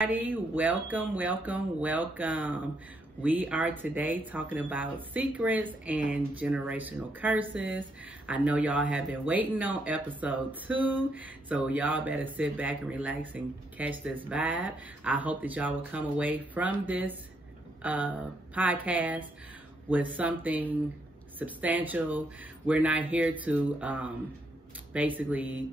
Welcome, welcome, welcome. We are today talking about secrets and generational curses. I know y'all have been waiting on episode 2, so y'all better sit back and relax and catch this vibe. I hope that y'all will come away from this podcast with something substantial. We're not here to basically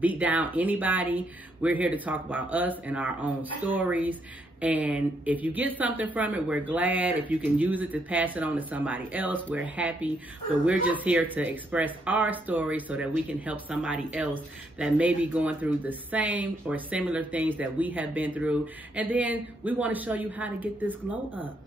beat down anybody. We're here to talk about us and our own stories. And if you get something from it, we're glad. If you can use it to pass it on to somebody else, we're happy. But we're just here to express our story so that we can help somebody else that may be going through the same or similar things that we have been through. And then we want to show you how to get this glow up.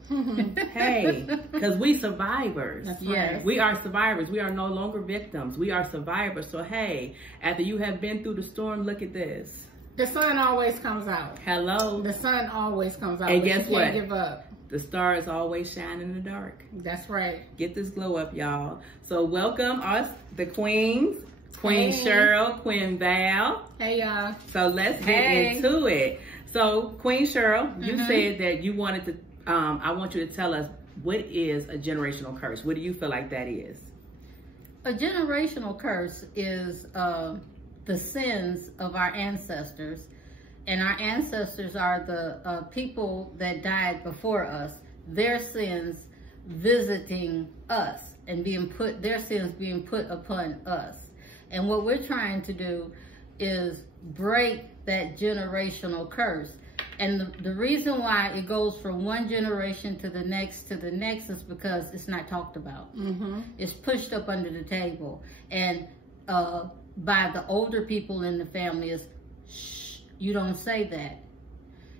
Hey, because we survivors. That's right. Yes. We are survivors. We are no longer victims. We are survivors. So hey, after you have been through the storm, look at this. The sun always comes out. Hello. The sun always comes out. And guess what? Can't give up. The stars always shine in the dark. That's right. Get this glow up, y'all. So welcome us, the queens. Queen Cheryl, Queen Val. Hey, y'all. So let's get into it. So Queen Cheryl, you said that you wanted to, I want you to tell us, what is a generational curse? What do you feel like that is? A generational curse is the sins of our ancestors, and our ancestors are the people that died before us, their sins visiting us and their sins being put upon us. And what we're trying to do is break that generational curse. And the reason why it goes from one generation to the next is because it's not talked about. It's pushed up under the table. And by the older people in the family is, shh, you don't say that.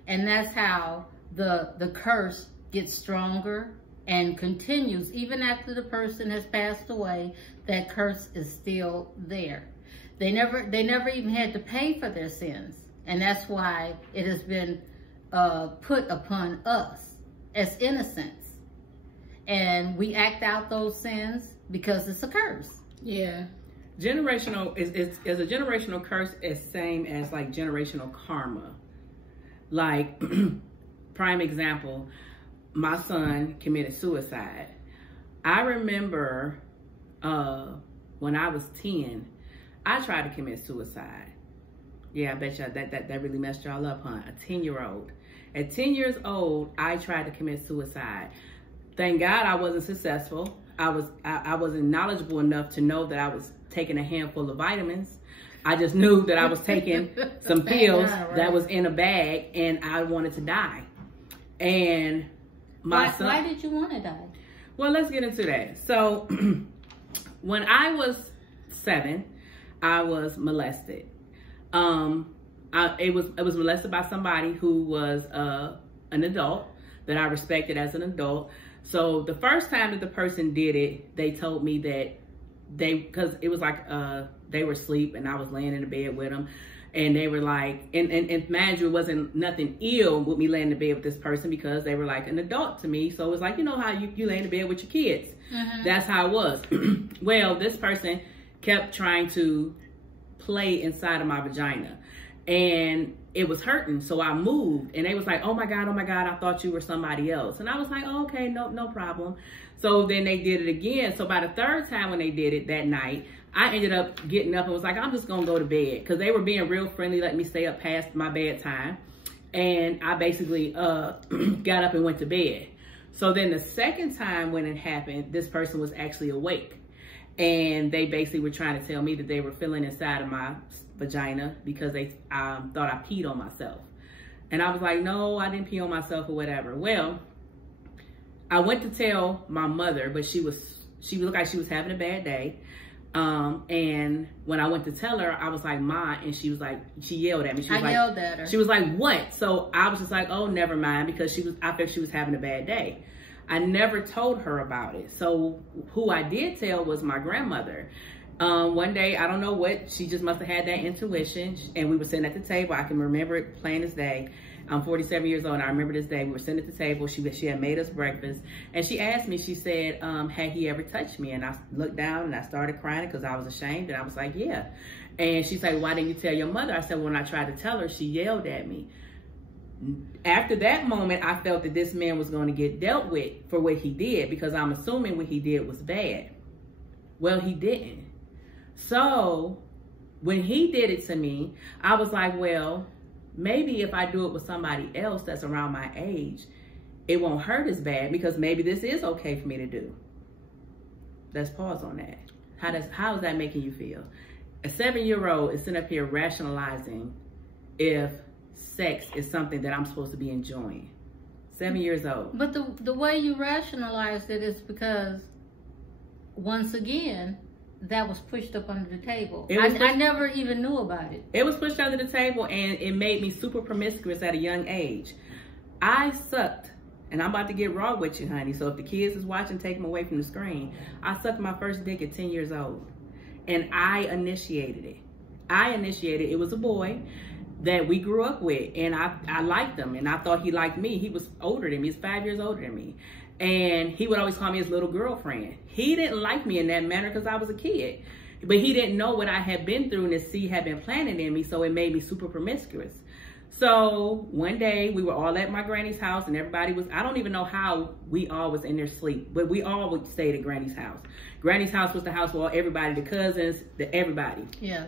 And that's how the curse gets stronger and continues. Even after the person has passed away, that curse is still there. They never even had to pay for their sins. And that's why it has been put upon us as innocents. And we act out those sins because it's a curse. Yeah. Generational is a generational curse is same as like generational karma. Like prime example, my son committed suicide. I remember when I was 10, I tried to commit suicide. Yeah, I bet y'all that really messed y'all up, huh? A 10-year-old. At 10 years old, I tried to commit suicide. Thank God I wasn't successful. I wasn't knowledgeable enough to know that I was taking a handful of vitamins. I just knew that I was taking some pills that was in a bag, and I wanted to die. And my son. Why did you want to die? Well, let's get into that. So when I was 7, I was molested. It was molested by somebody who was an adult that I respected as an adult. So the first time that the person did it, they told me that because it was like they were asleep and I was laying in the bed with them, and they were like, and mind you, it wasn't nothing ill with me laying in the bed with this person because they were like an adult to me. So it was like, you know how you lay in the bed with your kids. That's how it was. Well, this person kept trying to play inside of my vagina, and it was hurting. So I moved, and they was like, oh my God, I thought you were somebody else. And I was like, oh, okay, no problem. So then they did it again. So by the third time when they did it that night, I ended up getting up and was like, I'm just gonna go to bed, because they were being real friendly, let me stay up past my bedtime. And I basically got up and went to bed. So then the second time when it happened, this person was actually awake. And they basically were trying to tell me that they were feeling inside of my vagina because they thought I peed on myself. And I was like, no, I didn't pee on myself or whatever. Well, I went to tell my mother, but she looked like she was having a bad day. And when I went to tell her, I was like, Ma, and she was like, she yelled at me. I yelled at her. She was like, what? So I was just like, oh, never mind, because I figured she was having a bad day. I never told her about it. So who I did tell was my grandmother. One day, I don't know what, she just must have had that intuition, and we were sitting at the table. I can remember it plain as day. I'm 47 years old, and I remember this day. We were sitting at the table. She had made us breakfast, and she asked me, she said, had he ever touched me? And I looked down, and I started crying because I was ashamed, and I was like, yeah. And she's like, why didn't you tell your mother? I said, when I tried to tell her, she yelled at me. After that moment, I felt that this man was going to get dealt with for what he did, because I'm assuming what he did was bad. Well, he didn't. So when he did it to me, I was like, well, maybe if I do it with somebody else that's around my age, it won't hurt as bad, because maybe this is okay for me to do. Let's pause on that. How is that making you feel? A 7-year-old is sitting up here rationalizing if sex is something that I'm supposed to be enjoying. 7 years old. But the way you rationalized it is because, once again, that was pushed up under the table. I never even knew about it. It was pushed under the table, and it made me super promiscuous at a young age. I sucked, and I'm about to get raw with you, honey. So if the kids is watching, take them away from the screen. I sucked my first dick at 10 years old, and I initiated it. It was a boy that we grew up with, and I liked him, and I thought he liked me. He was older than me. He's 5 years older than me. And he would always call me his little girlfriend. He didn't like me in that manner because I was a kid. But he didn't know what I had been through, and the seed had been planted in me, so it made me super promiscuous. So one day we were all at my granny's house, and everybody was, I don't even know how we all was in their sleep, but we all would stay at Granny's house. Granny's house was the house for everybody, the cousins, everybody. Yeah.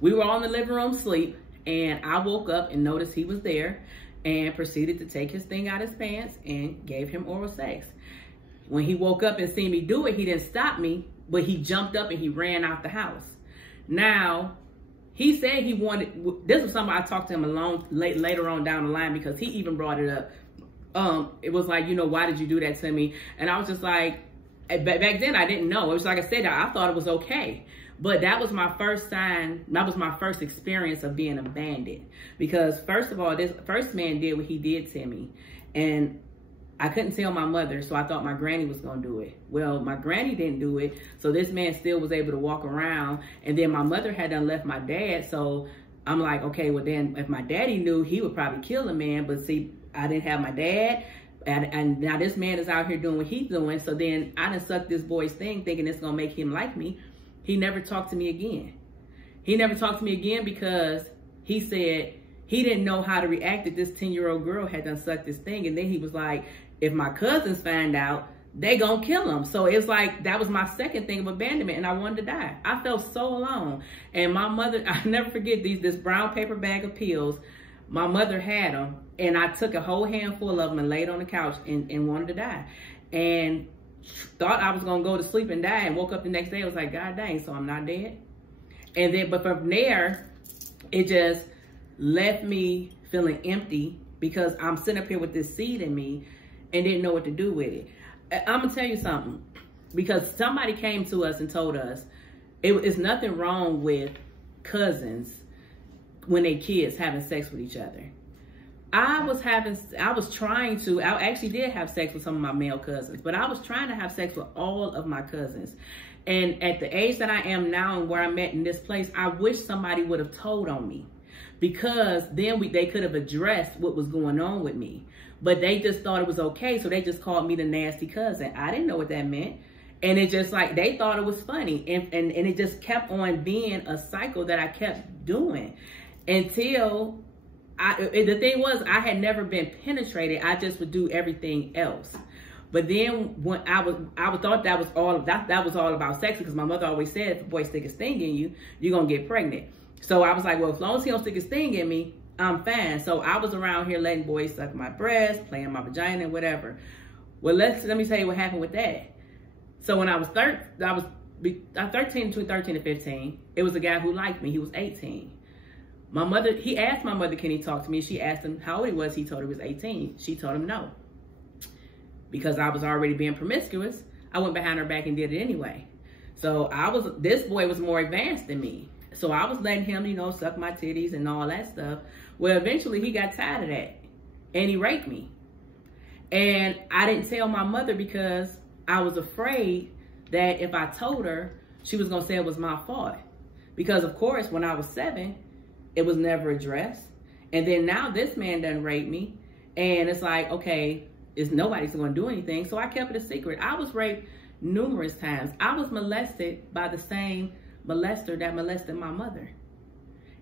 We were all in the living room sleep, and I woke up and noticed he was there and proceeded to take his thing out of his pants and gave him oral sex. When he woke up and seen me do it, he didn't stop me, but he jumped up and he ran out the house. Now, he said he wanted, this was something I talked to him later on down the line, because he even brought it up. It was like, you know, why did you do that to me? And I was just like, back then I didn't know. It was like I said, I thought it was okay. But that was my first sign, that was my first experience of being abandoned. Because first of all, this first man did what he did to me. And I couldn't tell my mother, so I thought my granny was gonna do it. Well, my granny didn't do it, so this man still was able to walk around. And then my mother had done left my dad, so I'm like, okay, well then if my daddy knew, he would probably kill a man. But see, I didn't have my dad. And now this man is out here doing what he's doing. So then I done sucked this boy's thing, thinking it's gonna make him like me. He never talked to me again. He never talked to me again because he said he didn't know how to react that this 10-year-old girl had done sucked this thing. And then he was like, if my cousins find out, they gonna kill him. So it's like, that was my second thing of abandonment, and I wanted to die. I felt so alone. And my mother, I never forget this brown paper bag of pills. My mother had them, and I took a whole handful of them and laid on the couch and wanted to die. And thought I was gonna go to sleep and die, and woke up the next day. I was like, God dang, so I'm not dead. And then, but from there, it just left me feeling empty, because I'm sitting up here with this seed in me and didn't know what to do with it. I'm gonna tell you something, because somebody came to us and told us it's nothing wrong with cousins when they kids having sex with each other. I actually did have sex with some of my male cousins, but I was trying to have sex with all of my cousins. And at the age that I am now and where I'm at in this place, I wish somebody would have told on me, because then they could have addressed what was going on with me. But they just thought it was okay, so they just called me the nasty cousin. I didn't know what that meant. And it just like, they thought it was funny. And it just kept on being a cycle that I kept doing until the thing was, I had never been penetrated. I just would do everything else. But then when I thought that was all about sex, because my mother always said, if a boy stick his thing in you, you're gonna get pregnant. So I was like, well, as long as he don't stick his thing in me, I'm fine. So I was around here letting boys suck my breast, playing my vagina, and whatever. Well, let me tell you what happened with that. So when I was 13, between 13 and 15, it was a guy who liked me. He was 18. He asked my mother, can he talk to me? She asked him how old he was. He told her he was 18. She told him no. Because I was already being promiscuous, I went behind her back and did it anyway. So this boy was more advanced than me. So I was letting him, you know, suck my titties and all that stuff. Well, eventually he got tired of that and he raped me. And I didn't tell my mother because I was afraid that if I told her, she was going to say it was my fault. Because of course, when I was 7, it was never addressed. And then now this man done raped me. And it's like, okay, nobody's going to do anything. So I kept it a secret. I was raped numerous times. I was molested by the same molester that molested my mother.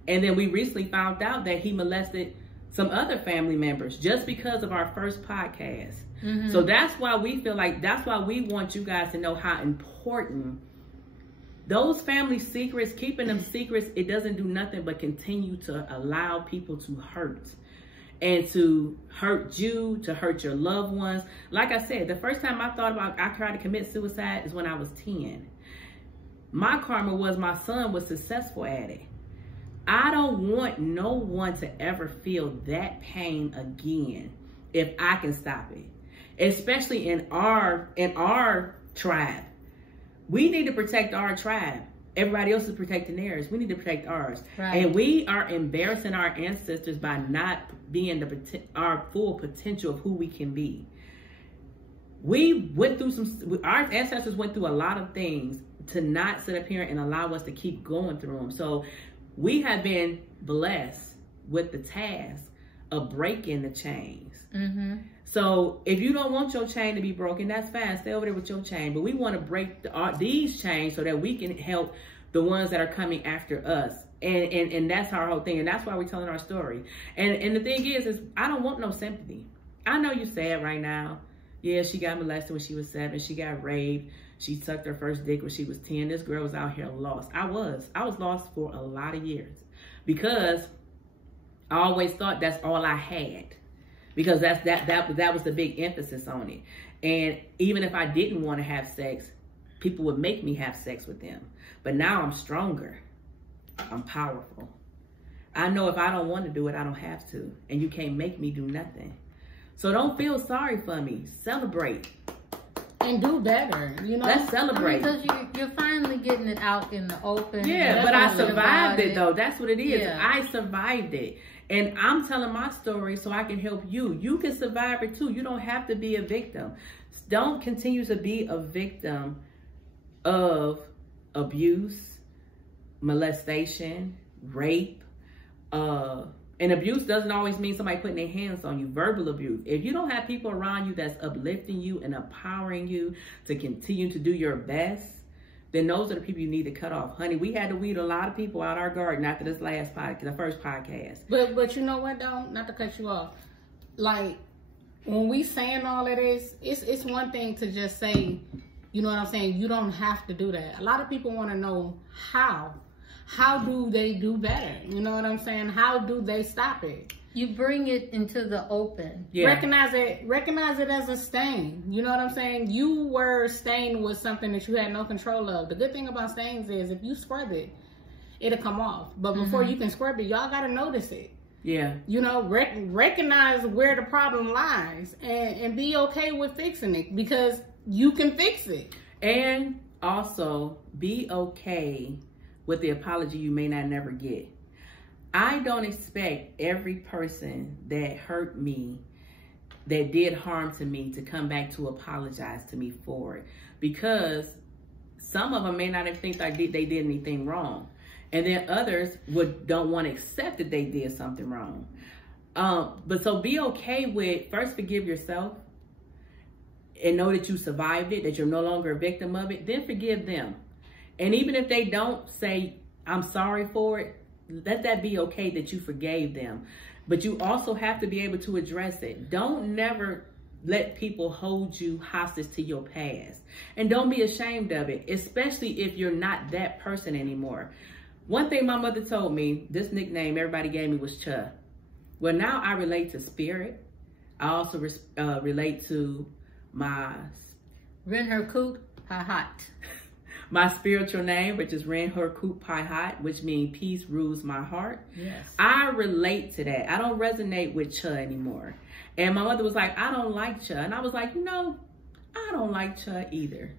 And then we recently found out that he molested some other family members just because of our first podcast. Mm-hmm. So that's why we feel like, that's why we want you guys to know how important those family secrets, keeping them secrets, it doesn't do nothing but continue to allow people to hurt. And to hurt you, to hurt your loved ones. Like I said, the first time I tried to commit suicide is when I was 10. My karma was my son was successful at it. I don't want no one to ever feel that pain again if I can stop it. Especially in our tribe. We need to protect our tribe. Everybody else is protecting theirs. We need to protect ours. Right. And we are embarrassing our ancestors by not being our full potential of who we can be. We went through our ancestors went through a lot of things to not sit up here and allow us to keep going through them. So we have been blessed with the task of breaking the chains. Mm-hmm. So if you don't want your chain to be broken, that's fine. Stay over there with your chain. But we want to break these chains so that we can help the ones that are coming after us. And that's our whole thing. And that's why we're telling our story. And the thing is I don't want no sympathy. I know you're sad right now. Yeah, she got molested when she was 7. She got raped. She sucked her first dick when she was 10. This girl was out here lost. I was lost for a lot of years because I always thought that's all I had. Because that was the big emphasis on it. And even if I didn't want to have sex, people would make me have sex with them. But now I'm stronger. I'm powerful. I know if I don't want to do it, I don't have to. And you can't make me do nothing. So don't feel sorry for me. Celebrate. And do better, you know? Let's celebrate. Because you're finally getting it out in the open. Yeah, but I survived it though. That's what it is. Yeah. I survived it. And I'm telling my story so I can help you. You can survive it too. You don't have to be a victim. Don't continue to be a victim of abuse, molestation, rape. And abuse doesn't always mean somebody putting their hands on you. Verbal abuse. If you don't have people around you that's uplifting you and empowering you to continue to do your best, then those are the people you need to cut off. Honey, we had to weed a lot of people out our garden after this last podcast, the first podcast. But you know what though? Not to cut you off. Like, when we saying all of this, it's one thing to just say, you know what I'm saying? You don't have to do that. A lot of people want to know how. How do they do better? You know what I'm saying? How do they stop it? You bring it into the open. Yeah. Recognize it as a stain. You know what I'm saying? You were stained with something that you had no control of. The good thing about stains is if you scrub it, it'll come off. But before you can scrub it, y'all gotta notice it. Yeah. You know, recognize where the problem lies and be okay with fixing it because you can fix it. And also be okay with the apology you may not never get. I don't expect every person that hurt me, that did harm to me, to come back to apologize to me for it. Because some of them may not even think like they did anything wrong. And then others don't want to accept that they did something wrong. But so be okay with, first forgive yourself and know that you survived it, that you're no longer a victim of it, then forgive them. And even if they don't say, I'm sorry for it, let that be okay that you forgave them. But you also have to be able to address it. Don't never let people hold you hostage to your past. And don't be ashamed of it, especially if you're not that person anymore. One thing my mother told me, this nickname everybody gave me was Cha. Well, now I relate to spirit. I also relate to my... Ren her coot, ha hot. My spiritual name, which is Ren Her Koop Pai Hat, which means peace rules my heart. Yes. I relate to that. I don't resonate with Cha anymore. And my mother was like, I don't like Cha. And I was like, you know, I don't like Cha either.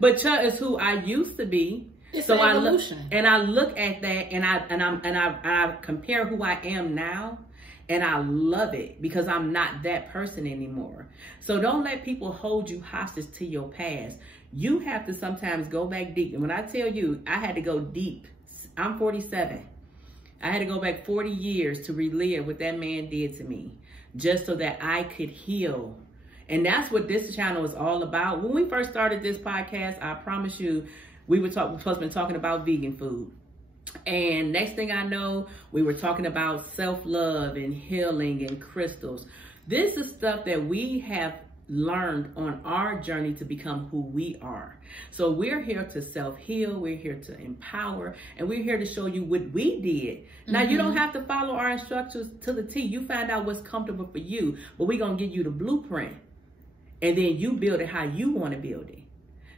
But Cha is who I used to be. It's so an evolution. I look at that and I compare who I am now. And I love it because I'm not that person anymore. So don't let people hold you hostage to your past. You have to sometimes go back deep. And when I tell you, I had to go deep. I'm 47. I had to go back 40 years to relive what that man did to me, just so that I could heal. And that's what this channel is all about. When we first started this podcast, I promise you, we were supposed to be talking about vegan food. And next thing I know, we were talking about self-love and healing and crystals. This is stuff that we have learned on our journey to become who we are. So we're here to self-heal, we're here to empower, and we're here to show you what we did. Now, you don't have to follow our instructions to the T. You find out what's comfortable for you, but we're going to give you the blueprint, and then you build it how you want to build it.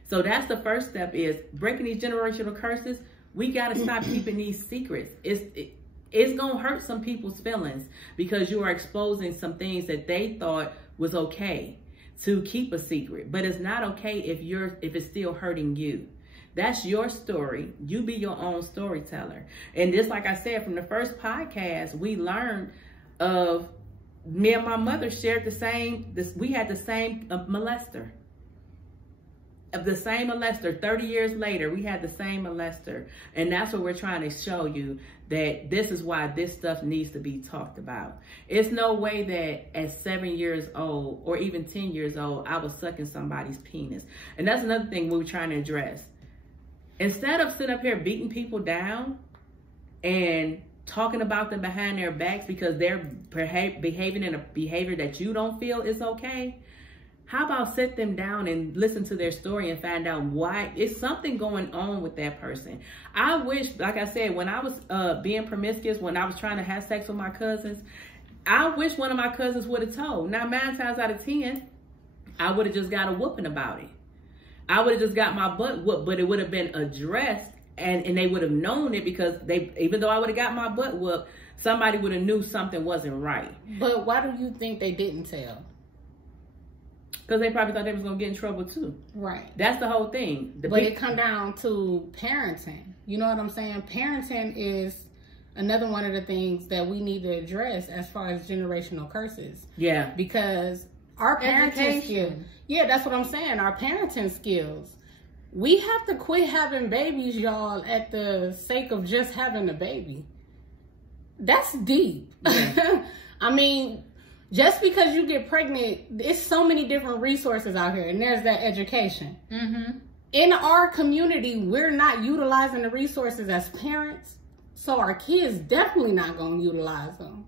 So that's the first step, is breaking these generational curses. We got to stop keeping these secrets. It's going to hurt some people's feelings because you are exposing some things that they thought was okay to keep a secret, but it's not okay if it's still hurting you. That's your story. You be your own storyteller. And just like I said, from the first podcast, we learned of, me and my mother shared the same, we had the same molester. The same molester. 30 years later, we had the same molester. And that's what we're trying to show you, that this is why this stuff needs to be talked about. It's no way that at 7 years old or even 10 years old, I was sucking somebody's penis. And that's another thing we were trying to address. Instead of sitting up here beating people down and talking about them behind their backs because they're behaving in a behavior that you don't feel is okay, how about sit them down and listen to their story and find out why? It's something going on with that person. I wish, like I said, when I was being promiscuous, when I was trying to have sex with my cousins, I wish one of my cousins would have told. Now, 9 times out of 10, I would have just got a whooping about it. I would have just got my butt whooped, but it would have been addressed, and they would have known it, because even though I would have got my butt whooped, somebody would have knew something wasn't right. But why do you think they didn't tell? Because they probably thought they was going to get in trouble too. Right. That's the whole thing. But it come down to parenting. You know what I'm saying? Parenting is another one of the things that we need to address as far as generational curses. Yeah. Because our parenting skills. Yeah, that's what I'm saying. Our parenting skills. We have to quit having babies, y'all, at the sake of just having a baby. That's deep. Yeah. I mean, just because you get pregnant, there's so many different resources out here, and there's that education. In our community, we're not utilizing the resources as parents, so our kids definitely not going to utilize them.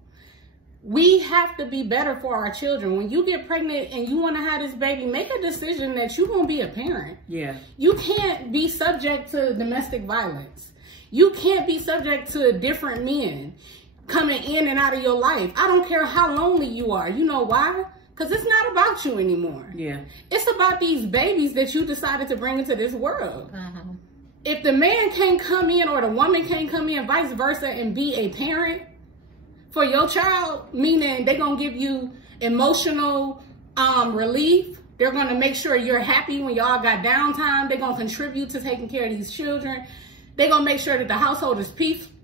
We have to be better for our children. When you get pregnant and you want to have this baby, make a decision that you're going to be a parent. Yeah. You can't be subject to domestic violence. You can't be subject to different men coming in and out of your life. I don't care how lonely you are. You know why? Because it's not about you anymore. Yeah. It's about these babies that you decided to bring into this world. If the man can't come in or the woman can't come in, vice versa, and be a parent for your child, meaning they're going to give you emotional relief. They're going to make sure you're happy when y'all got downtime. They're going to contribute to taking care of these children. They're going to make sure that the household is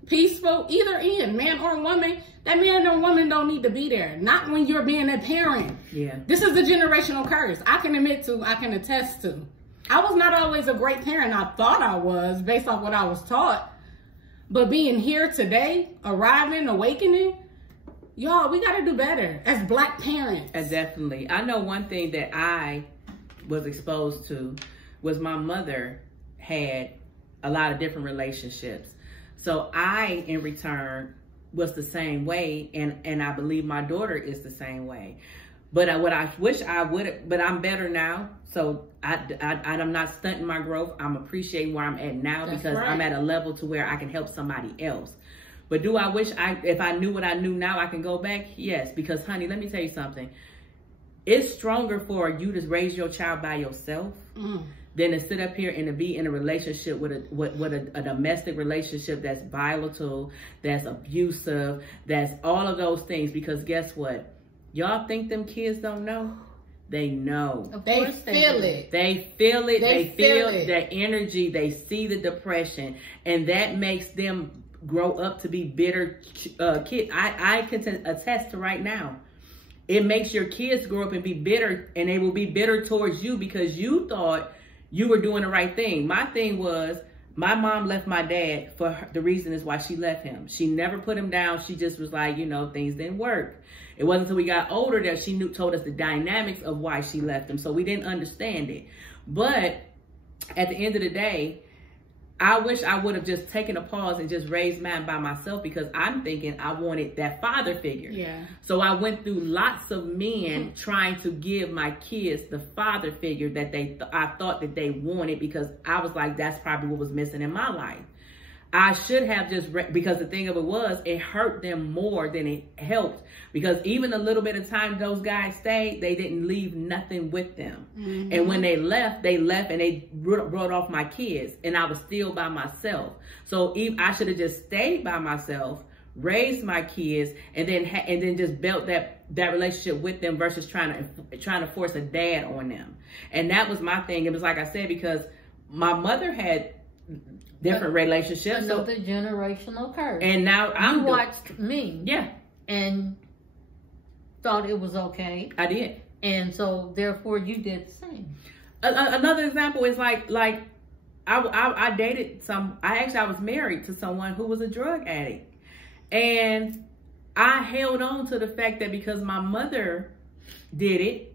peaceful, either end, man or woman. That man or woman don't need to be there. Not when you're being a parent. Yeah. This is a generational curse. I can attest to. I was not always a great parent. I thought I was based off what I was taught. But being here today, arriving, awakening, y'all, we got to do better as Black parents. Definitely. I know one thing that I was exposed to was my mother had a lot of different relationships. So I, in return, was the same way, and I believe my daughter is the same way. But what I wish I would, but I'm better now. So I'm not stunting my growth. I'm appreciating where I'm at now. That's because right. I'm at a level to where I can help somebody else. But do I wish if I knew what I knew now, I can go back? Yes, because honey, let me tell you something. It's stronger for you to raise your child by yourself than to sit up here and to be in a relationship with a domestic relationship that's volatile, that's abusive, that's all of those things. Because guess what? Y'all think them kids don't know? They know. They feel it. They feel it. They feel the energy. They see the depression. And that makes them grow up to be bitter kids. I can attest to right now. It makes your kids grow up and be bitter, and they will be bitter towards you because you thought you were doing the right thing. My thing was, my mom left my dad for the reason is why she left him. She never put him down. She just was like, you know, things didn't work. It wasn't until we got older that she told us the dynamics of why she left him. So we didn't understand it. But at the end of the day, I wish I would have just taken a pause and just raised mine by myself, because I'm thinking I wanted that father figure. Yeah. So I went through lots of men trying to give my kids the father figure that I thought that they wanted, because I was like, that's probably what was missing in my life. I should have just, because the thing of it was, it hurt them more than it helped, because even the little bit of time those guys stayed, they didn't leave nothing with them. Mm-hmm. And when they left and they brought off my kids, and I was still by myself. So I should have just stayed by myself, raised my kids, and then just built that relationship with them versus trying to force a dad on them. And that was my thing. It was like I said, because my mother had different relationships. Another generational curse. And now you watched me. Yeah. And thought it was okay. I did. And so therefore you did the same. Another example is like I dated I was married to someone who was a drug addict. And I held on to the fact that because my mother did it,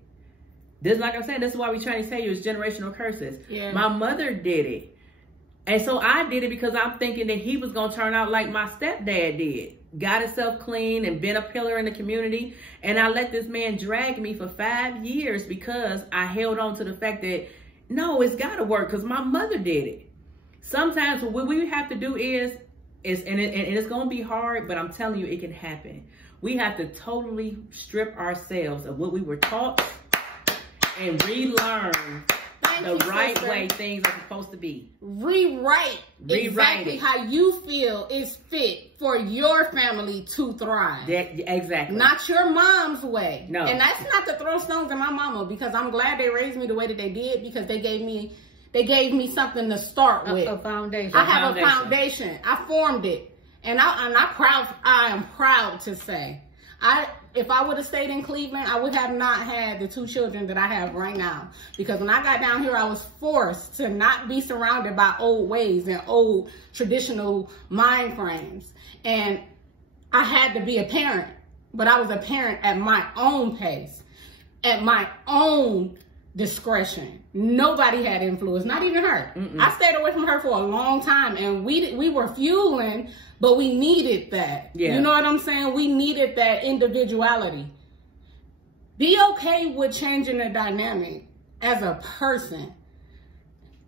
this, like I'm saying, this is why we're trying to tell you it's generational curses. Yeah. My mother did it. And so I did it because I'm thinking that he was going to turn out like my stepdad did. Got himself clean and been a pillar in the community. And I let this man drag me for 5 years because I held on to the fact that, no, it's got to work because my mother did it. Sometimes what we have to do is and it's going to be hard, but I'm telling you, it can happen. We have to totally strip ourselves of what we were taught and relearn the right way things are supposed to be. Rewrite exactly how you feel is fit for your family to thrive. Exactly. Not your mom's way. No. And that's not to throw stones at my mama, because I'm glad they raised me the way that they did, because they gave me something to start with. A foundation. I have a foundation. I formed it. And I am proud to say, if I would have stayed in Cleveland, I would have not had the 2 children that I have right now. Because when I got down here, I was forced to not be surrounded by old ways and old traditional mind frames. And I had to be a parent, but I was a parent at my own pace, at my own discretion. Nobody had influence, not even her. I stayed away from her for a long time, and we were fueling, but we needed that. Yeah. You know what I'm saying? We needed that individuality. Be okay with changing the dynamic as a person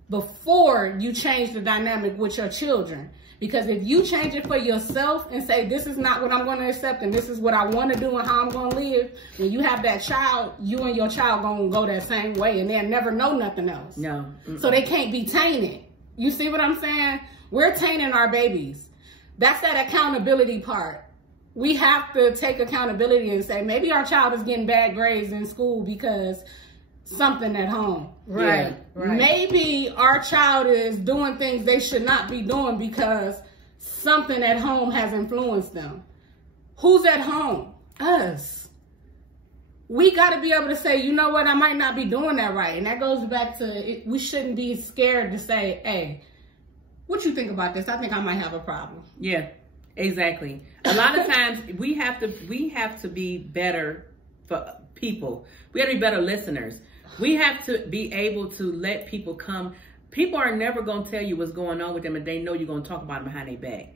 before you change the dynamic with your children. Because if you change it for yourself and say, this is not what I'm going to accept and this is what I want to do and how I'm going to live, when you have that child, you and your child going to go that same way and they'll never know nothing else. No. So they can't be tainted. You see what I'm saying? We're tainting our babies. That's that accountability part. We have to take accountability and say, maybe our child is getting bad grades in school because something at home. Right. Maybe our child is doing things they should not be doing because something at home has influenced them. Who's at home? Us. We got to be able to say, you know what, I might not be doing that right. And that goes back to, we shouldn't be scared to say, hey, what you think about this? I think I might have a problem. Yeah, exactly. A lot of times we have to be better for people. We have to be better listeners. We have to be able to let people come. People are never going to tell you what's going on with them, and they know you're going to talk about them behind their back.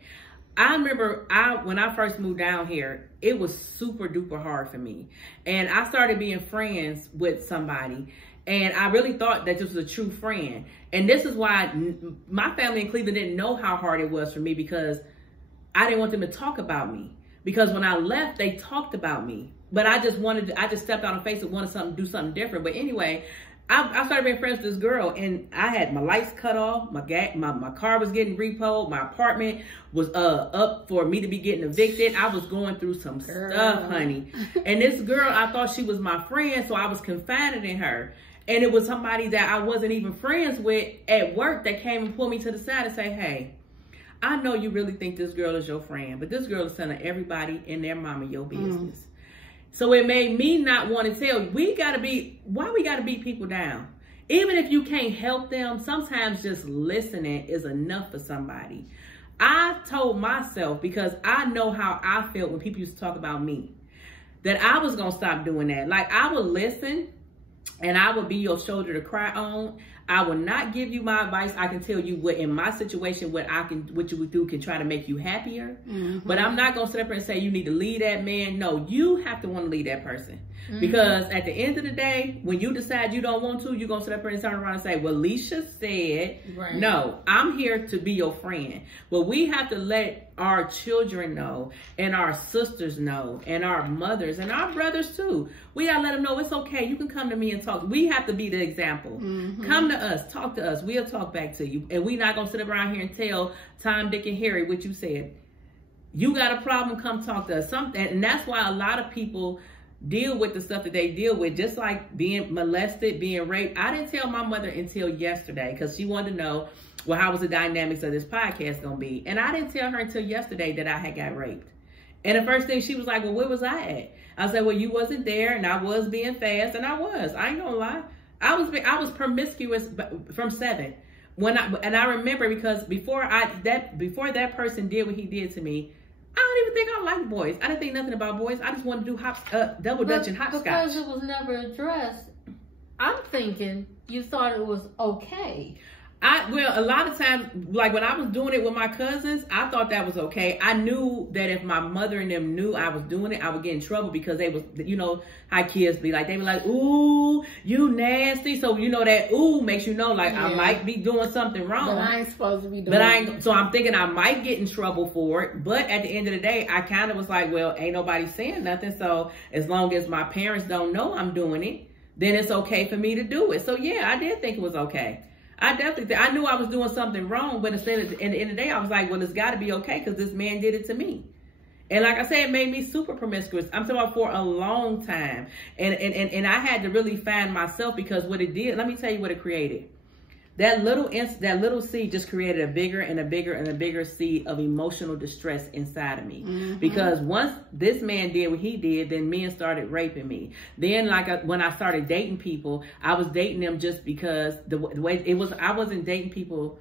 I remember when I first moved down here, it was super duper hard for me. And I started being friends with somebody, and I really thought that this was a true friend. And this is why my family in Cleveland didn't know how hard it was for me, because I didn't want them to talk about me. Because when I left, they talked about me. But I just stepped out on faith and wanted to do something different. But anyway, I started being friends with this girl, and I had my lights cut off. My car was getting repoed. My apartment was up for me to be getting evicted. I was going through some stuff, honey. And this girl, I thought she was my friend, so I was confiding in her. And it was somebody that I wasn't even friends with at work that came and pulled me to the side and say, hey, I know you really think this girl is your friend, but this girl is telling everybody and their mama your business. So it made me not want to tell. Why we got to beat people down? Even if you can't help them, sometimes just listening is enough for somebody. I told myself, because I know how I felt when people used to talk about me, that I was going to stop doing that. Like, I would listen and I would be your shoulder to cry on. I will not give you my advice. I can tell you what in my situation, what you would do can try to make you happier. But I'm not going to sit up here and say you need to leave that man. No, you have to want to leave that person. Because at the end of the day, when you decide you don't want to, you're going to sit up here and turn around and say, well, Leisha said, no, I'm here to be your friend. But we have to let our children know, and our sisters know, and our mothers, and our brothers too. We got to let them know it's okay. You can come to me and talk. We have to be the example. Come to us. Talk to us. We'll talk back to you. And we're not going to sit around here and tell Tom, Dick, and Harry what you said. You got a problem, come talk to us. And that's why a lot of people deal with the stuff that they deal with, just like being molested, being raped. I didn't tell my mother until yesterday because she wanted to know, well, how was the dynamics of this podcast going to be? And I didn't tell her until yesterday that I had got raped. And the first thing she was like, well, where was I at? I said, well, you wasn't there, and I was being fast, and I was. I ain't gonna lie. I was promiscuous from 7. And I remember because before that person did what he did to me, I don't even think I liked boys. I didn't think nothing about boys. I just wanted to do double dutch and hopscotch. Because it was never addressed, I'm thinking you thought it was okay. Well, a lot of times, like when I was doing it with my cousins, I thought that was okay. I knew that if my mother and them knew I was doing it, I would get in trouble because they was, you know, how kids be like, they were like, ooh, you nasty. So, you know, that ooh makes you know, like, I might be doing something wrong. But I ain't supposed to be doing it. So I'm thinking I might get in trouble for it. But at the end of the day, I kind of was like, well, ain't nobody saying nothing. So as long as my parents don't know I'm doing it, then it's okay for me to do it. So yeah, I did think it was okay. I definitely, I knew I was doing something wrong, but instead of, at the end of the day, I was like, well, it's got to be okay because this man did it to me. And like I said, it made me super promiscuous. I'm talking about for a long time. And I had to really find myself because what it did, let me tell you what it created. That little seed just created a bigger and a bigger and a bigger seed of emotional distress inside of me. Because once this man did what he did, then men started raping me. Then when I started dating people, I was dating them just because the way it was, I wasn't dating people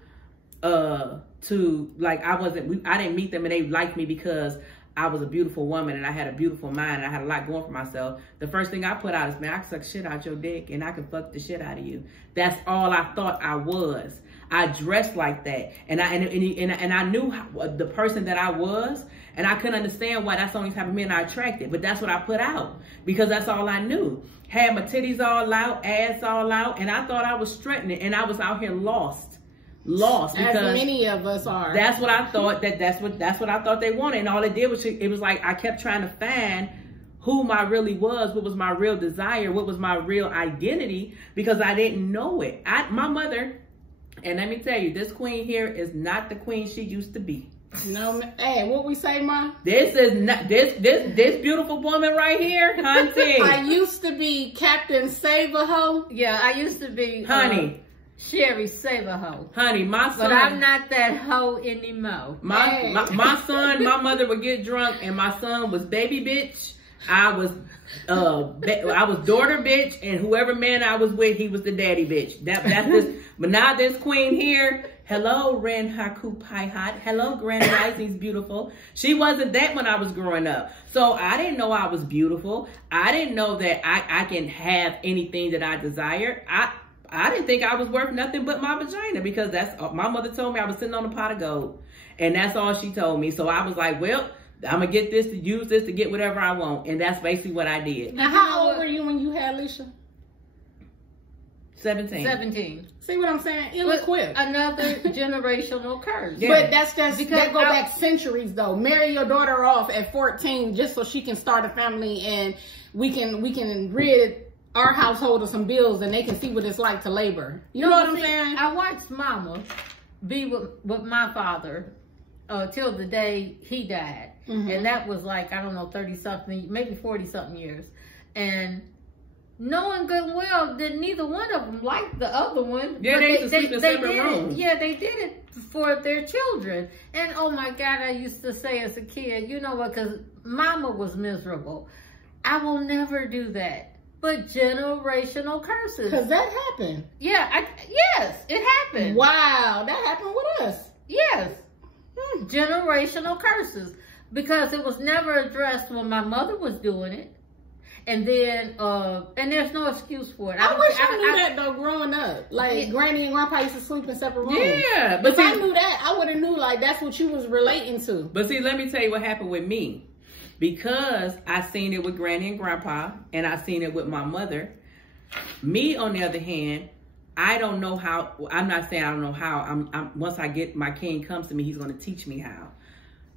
I didn't meet them and they liked me because I was a beautiful woman and I had a beautiful mind and I had a lot going for myself. The first thing I put out is, man, I can suck shit out your dick and I can fuck the shit out of you. That's all I thought I was. I dressed like that. And I knew the person that I was, and I couldn't understand why that's the only type of men I attracted. But that's what I put out because that's all I knew. Had my titties all out, ass all out, and I thought I was strutting it, and I was out here lost because as many of us are. That's what I thought. That's what I thought they wanted, and all it did was it was like I kept trying to find who I really was, what was my real desire, what was my real identity, because I didn't know it. My mother, and let me tell you, this queen here is not the queen she used to be. No, hey, what we say, Ma? This is not this beautiful woman right here, honey. I used to be Captain Save-A-Ho. Yeah, I used to be, honey. Sherry Save-A-Ho. Honey, my son. But I'm not that hoe anymore. My son, my mother would get drunk, and my son was baby bitch. I was daughter bitch, and whoever man I was with, he was the daddy bitch. That's this. But now this queen here. Hello, Ren Haku Pai Hot. Hello, Grand Rising's beautiful. She wasn't that when I was growing up. So I didn't know I was beautiful. I didn't know that I can have anything that I desire. I didn't think I was worth nothing but my vagina because that's my mother told me I was sitting on a pot of gold. And that's all she told me. So I was like, well, I'm going to get this to use this to get whatever I want. And that's basically what I did. Now, how old were you when you had Leisha? 17. See what I'm saying? Ill-equipped. Another generational curse. Yeah. But that's that go back centuries though. Marry your daughter off at 14 just so she can start a family and we can rid our household of some bills and they can see what it's like to labor. You know what I'm saying? I watched Mama be with my father till the day he died. And that was like, I don't know, 30-something, maybe 40-something years. And knowing good and well that neither one of them liked the other one. Yeah, they used to sleep in separate rooms. Yeah, they did it for their children. And oh my God, I used to say as a kid, you know what, because Mama was miserable. I will never do that. But generational curses. Because that happened. Yeah, yes, it happened. Wow, that happened with us. Yes. Generational curses. Because it was never addressed when my mother was doing it. And then, and there's no excuse for it. I wish I knew that though growing up. Like Granny and Grandpa used to sleep in separate rooms. Yeah, but if I knew that, I would have knew like that's what you was relating to. But see, let me tell you what happened with me. Because I seen it with Granny and Grandpa, and I seen it with my mother. Me, on the other hand, I don't know how. I'm not saying I don't know how. Once I get my king comes to me, he's going to teach me how.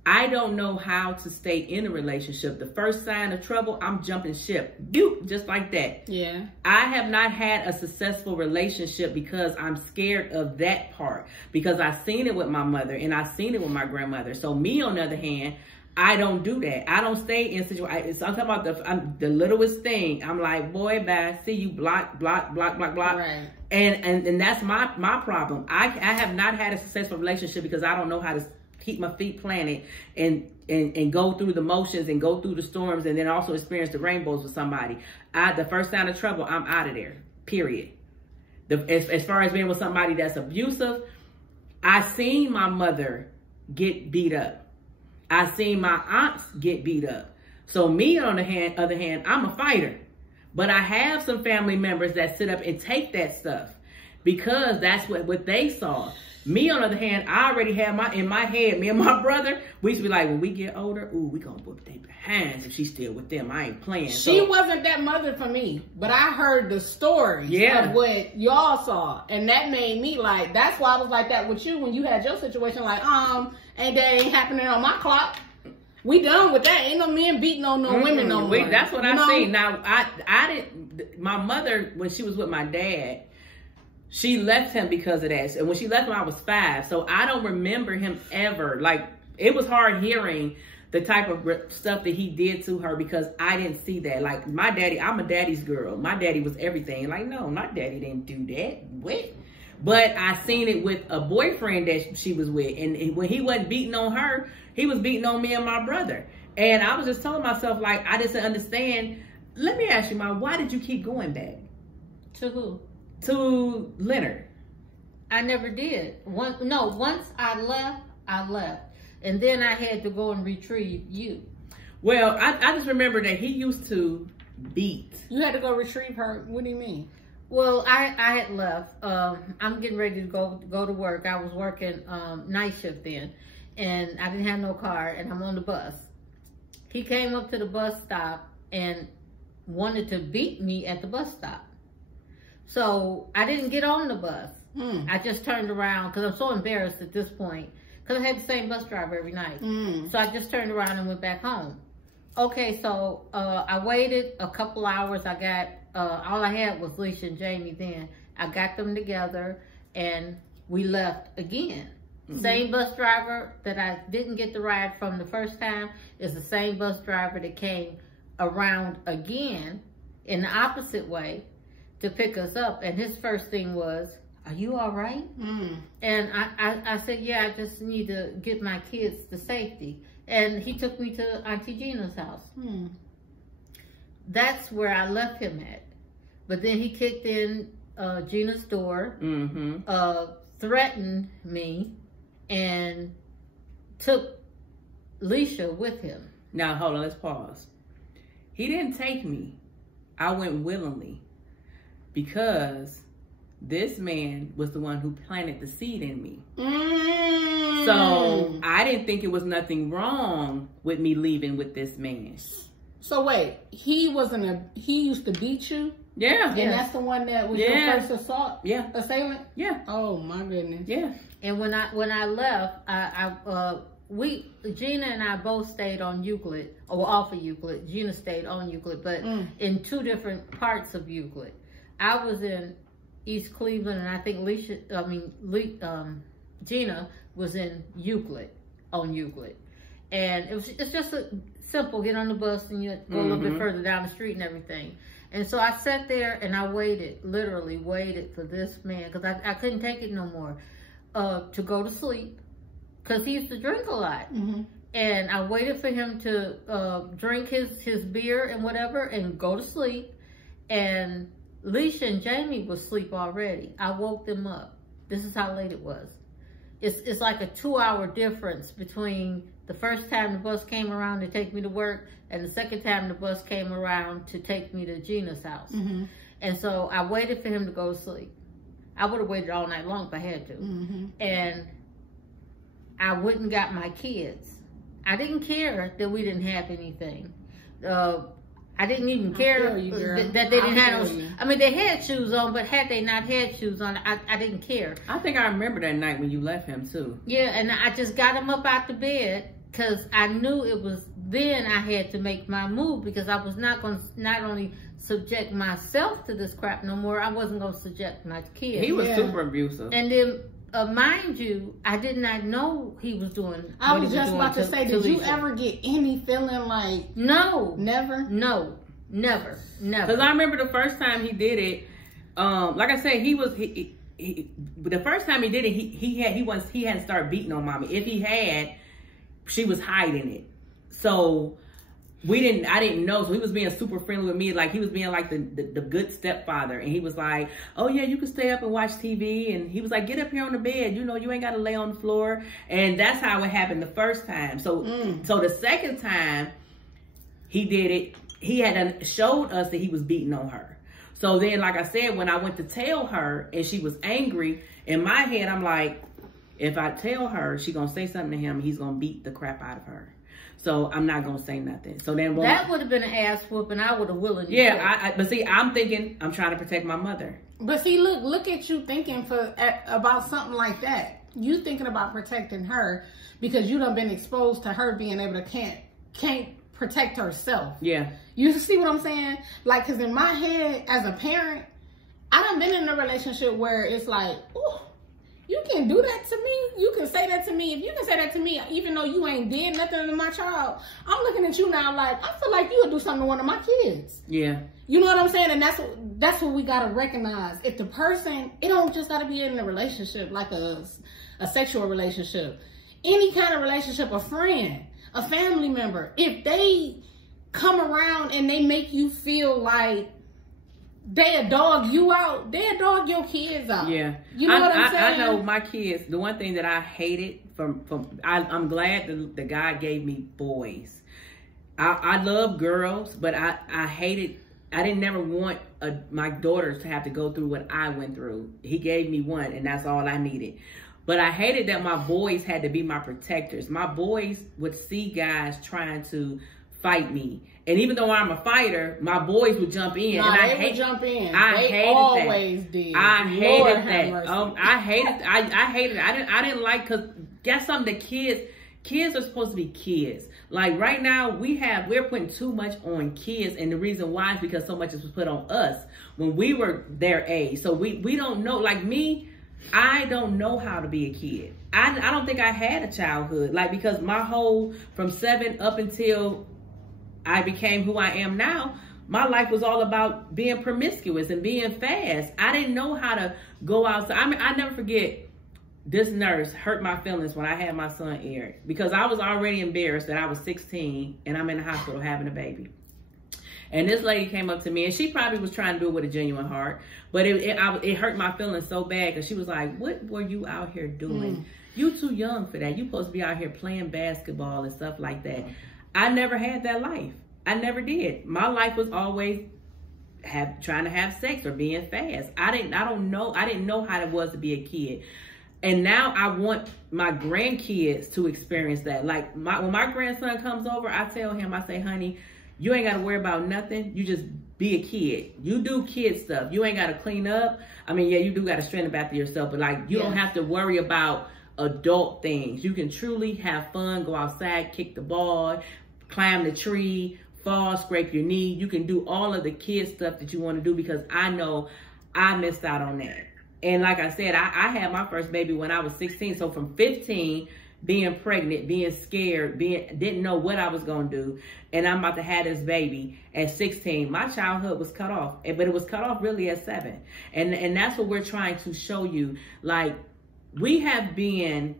I don't know how to stay in a relationship. The first sign of trouble, I'm jumping ship. Just like that. Yeah. I have not had a successful relationship because I'm scared of that part. Because I seen it with my mother and I seen it with my grandmother. So me, on the other hand, I don't do that. I don't stay in situations. I'm talking about the littlest thing. I'm like, boy, bye. See you, block, block, block, block, block. Right. And that's my problem. I have not had a successful relationship because I don't know how to keep my feet planted and go through the motions and go through the storms and then also experience the rainbows with somebody. The first sign of trouble, I'm out of there, period. As far as being with somebody that's abusive, I seen my mother get beat up. I seen my aunts get beat up. So me, on the other hand, I'm a fighter. But I have some family members that sit up and take that stuff because that's what they saw. Me, on the other hand, I already have in my head, me and my brother, we used to be like, when we get older, ooh, we gonna whoop their hands if she's still with them. I ain't playing. She wasn't that mother for me, but I heard the stories of what y'all saw. And that made me like, that's why I was like that with you when you had your situation like, ain't that ain't happening on my clock. We done with that. Ain't no men beating on no women no more. That's what I seen. Now, I didn't, my mother, when she was with my dad, she left him because of that. And when she left him, I was 5. So I don't remember him ever. Like, it was hard hearing the type of stuff that he did to her because I didn't see that. Like, my daddy, I'm a daddy's girl. My daddy was everything. Like, no, my daddy didn't do that. What? But I seen it with a boyfriend that she was with. And when he wasn't beating on her, he was beating on me and my brother. And I was just telling myself, like, I just didn't understand. Let me ask you, Mom, why did you keep going back? To who? To Leonard. I never did. Once I left. And then I had to go and retrieve you. Well, I just remember that he used to beat. You had to go retrieve her? What do you mean? Well, I had left. I'm getting ready to go to work. I was working night shift then. And I didn't have no car. And I'm on the bus. He came up to the bus stop and wanted to beat me at the bus stop. So I didn't get on the bus. I just turned around because I'm so embarrassed at this point because I had the same bus driver every night. So I just turned around and went back home. Okay, so I waited a couple hours. I got, all I had was Leisha and Jamie then. I got them together and we left again. Same bus driver that I didn't get the ride from the first time is the same bus driver that came around again in the opposite way to pick us up. And his first thing was, are you all right? And I said, yeah, I just need to get my kids to safety. And he took me to Auntie Gina's house. That's where I left him at. But then he kicked in Gina's door, threatened me, and took Leisha with him. Now, hold on, let's pause. He didn't take me. I went willingly because this man was the one who planted the seed in me. So I didn't think it was nothing wrong with me leaving with this man. So wait, he used to beat you? Yeah. And that's the one that was your first assault? Yeah. Assailant? Yeah. Oh my goodness. Yeah. And when I left, Gina and I both stayed on Euclid, or off of Euclid. Gina stayed on Euclid, but in 2 different parts of Euclid. I was in East Cleveland, and I think Gina was in Euclid, on Euclid. And it's just a simple, get on the bus and you go a little bit further down the street and everything. And so I sat there and I waited, literally waited for this man, because I couldn't take it no more, to go to sleep, because he used to drink a lot. And I waited for him to drink his beer and whatever and go to sleep. And Leisha and Jamie was asleep already. I woke them up. This is how late it was. it's like a 2-hour difference between the first time the bus came around to take me to work and the second time the bus came around to take me to Gina's house. And so I waited for him to go to sleep. I would have waited all night long if I had to. And I went and got my kids. I didn't care that we didn't have anything. I didn't even care that they didn't have no, I mean, they had shoes on, but had they not had shoes on, I didn't care. I think I remember that night when you left him too. Yeah, and I just got him up out the bed because I knew it was then I had to make my move, because I was not going to not only subject myself to this crap no more, I wasn't going to subject my kids. He was super abusive. And then, mind you, I did not know he was doing what I was he just doing about to say, did you ever get any feeling like... No. Never? No. Never. Never. Because I remember the first time he did it, like I said, the first time he did it, he hadn't started beating on mommy. If he had, she was hiding it. So I didn't know. So he was being super friendly with me. Like he was being like the good stepfather. And he was like, oh yeah, you can stay up and watch TV. And he was like, get up here on the bed. You know, you ain't got to lay on the floor. And that's how it happened the first time. So, so the second time he did it, he had showed us that he was beating on her. So then, like I said, when I went to tell her and she was angry, in my head, I'm like, if I tell her, she's going to say something to him, he's going to beat the crap out of her. So I'm not going to say nothing. So then that would have been an ass whooping. I would have willingly. Yeah, but see, I'm thinking, I'm trying to protect my mother. But see, look at you thinking about something like that. You thinking about protecting her because you done been exposed to her being able to can't protect herself. Yeah. You see what I'm saying? Like, because in my head, as a parent, I done been in a relationship where it's like, oh, you can do that to me? You can say that to me? If you can say that to me, even though you ain't did nothing to my child, I'm looking at you now like, I feel like you would do something to one of my kids. Yeah. You know what I'm saying? And that's what we got to recognize. If the person, it don't just got to be in a relationship, like a sexual relationship. Any kind of relationship, a friend, a family member, if they come around and they make you feel like they'll dog you out, they'll dog your kids out. Yeah. You know what I'm saying? I know my kids, the one thing that I hated I'm glad that the God gave me boys. I love girls, but I hated, I didn't never want my daughters to have to go through what I went through. He gave me one and that's all I needed. But I hated that my boys had to be my protectors. My boys would see guys trying to fight me. And even though I'm a fighter, my boys would jump in. Nah, and they would jump in. They always did. I hated that. I hated it. I didn't like, because that's something that kids are supposed to be kids. Like right now, we're putting too much on kids. And the reason why is because so much was put on us when we were their age. So we don't know, like me, I don't know how to be a kid. I don't think I had a childhood. Like, because my whole, from 7 up until I became who I am now, my life was all about being promiscuous and being fast. I didn't know how to go outside. I mean, I never forget, this nurse hurt my feelings when I had my son Eric, because I was already embarrassed that I was 16 and I'm in the hospital having a baby. And this lady came up to me, and she probably was trying to do it with a genuine heart, but it hurt my feelings so bad, because she was like, what were you out here doing? You too young for that. You supposed to be out here playing basketball and stuff like that. I never had that life. I never did. My life was always trying to have sex or being fast. I didn't know how it was to be a kid. And now I want my grandkids to experience that. Like when my grandson comes over, I tell him, I say, honey, you ain't got to worry about nothing. You just be a kid. You do kid stuff. You ain't got to clean up. I mean, yeah, you do got to straighten up after yourself, but like, you don't have to worry about adult things. You can truly have fun, go outside, kick the ball, climb the tree, fall, scrape your knee. You can do all of the kid stuff that you want to do, because I know I missed out on that. And like I said, I had my first baby when I was 16. So from 15, being pregnant, being scared, didn't know what I was going to do, and I'm about to have this baby at 16, my childhood was cut off. But it was cut off really at 7. And that's what we're trying to show you. Like, we have been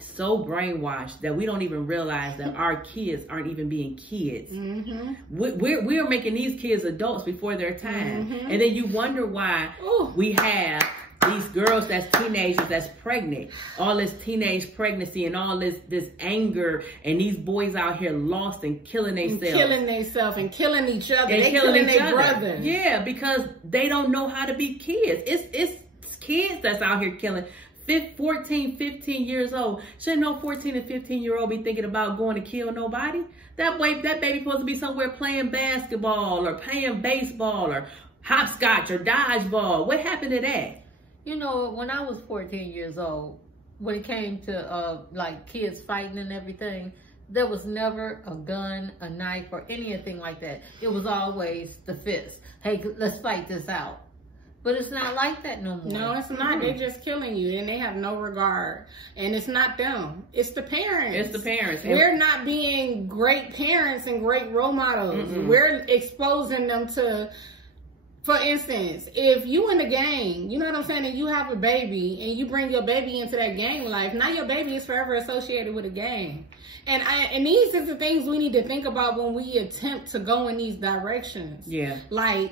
so brainwashed that we don't even realize that our kids aren't even being kids. We're making these kids adults before their time. And then you wonder why we have these girls that's teenagers that's pregnant, all this teenage pregnancy and all this anger, and these boys out here lost and killing themselves. And killing each other. They killing their brothers. Yeah, because they don't know how to be kids. It's kids that's out here killing. 14, 15 years old. Shouldn't no 14 and 15-year-old be thinking about going to kill nobody? That baby supposed to be somewhere playing basketball or playing baseball or hopscotch or dodgeball. What happened to that? You know, when I was 14 years old, when it came to like kids fighting and everything, there was never a gun, a knife, or anything like that. It was always the fist. Hey, let's fight this out. But it's not like that no more. No, it's not. They're just killing you, and they have no regard. And it's not them. It's the parents. It's the parents. We're not being great parents and great role models. We're exposing them to, for instance, if you in a gang, you know what I'm saying, and you have a baby, and you bring your baby into that gang life, now your baby is forever associated with a gang. And these are the things we need to think about when we attempt to go in these directions. Yeah. Like,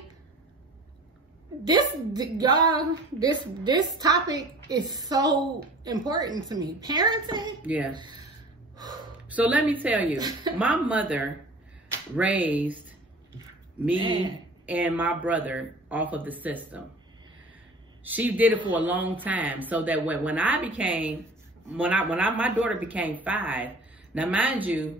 this topic is so important to me. Parenting. Yeah. So let me tell you, my mother raised me and my brother off of the system. She did it for a long time, so that when my daughter became 5, now mind you,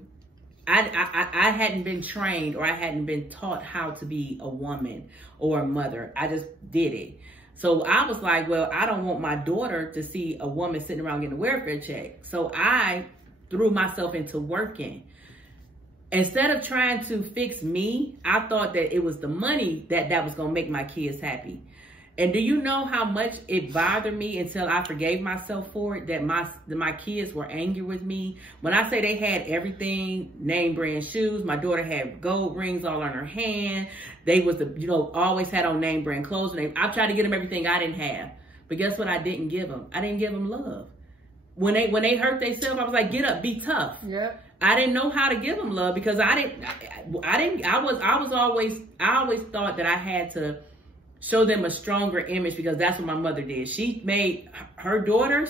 I hadn't been trained, or I hadn't been taught how to be a woman or a mother. I just did it. So I was like, well, I don't want my daughter to see a woman sitting around getting a welfare check. So I threw myself into working. Instead of trying to fix me, I thought that it was the money that was going to make my kids happy. And do you know how much it bothered me until I forgave myself for it, that my kids were angry with me? When I say they had everything, name brand shoes, my daughter had gold rings all on her hand. They was, always had on name brand clothes. I tried to get them everything I didn't have. But guess what I didn't give them? I didn't give them love. When they hurt themselves, I was like, get up, be tough. Yeah. I didn't know how to give them love because I always thought that I had to show them a stronger image because that's what my mother did. She made her daughters,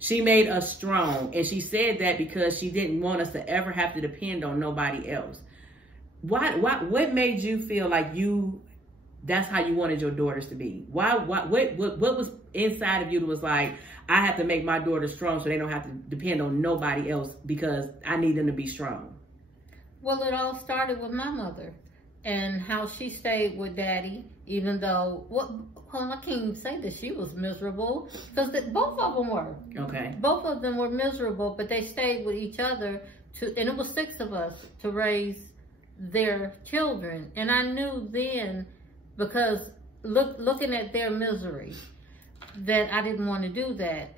she made us strong. And she said that because she didn't want us to ever have to depend on nobody else. What made you feel like that's how you wanted your daughters to be? What was inside of you that was like, I have to make my daughters strong so they don't have to depend on nobody else because I need them to be strong? Well, it all started with my mother and how she stayed with Daddy, even though, I can't even say that she was miserable, because both of them were. Okay. Both of them were miserable, but they stayed with each other, and it was 6 of us, to raise their children. And I knew then, because looking at their misery, that I didn't want to do that.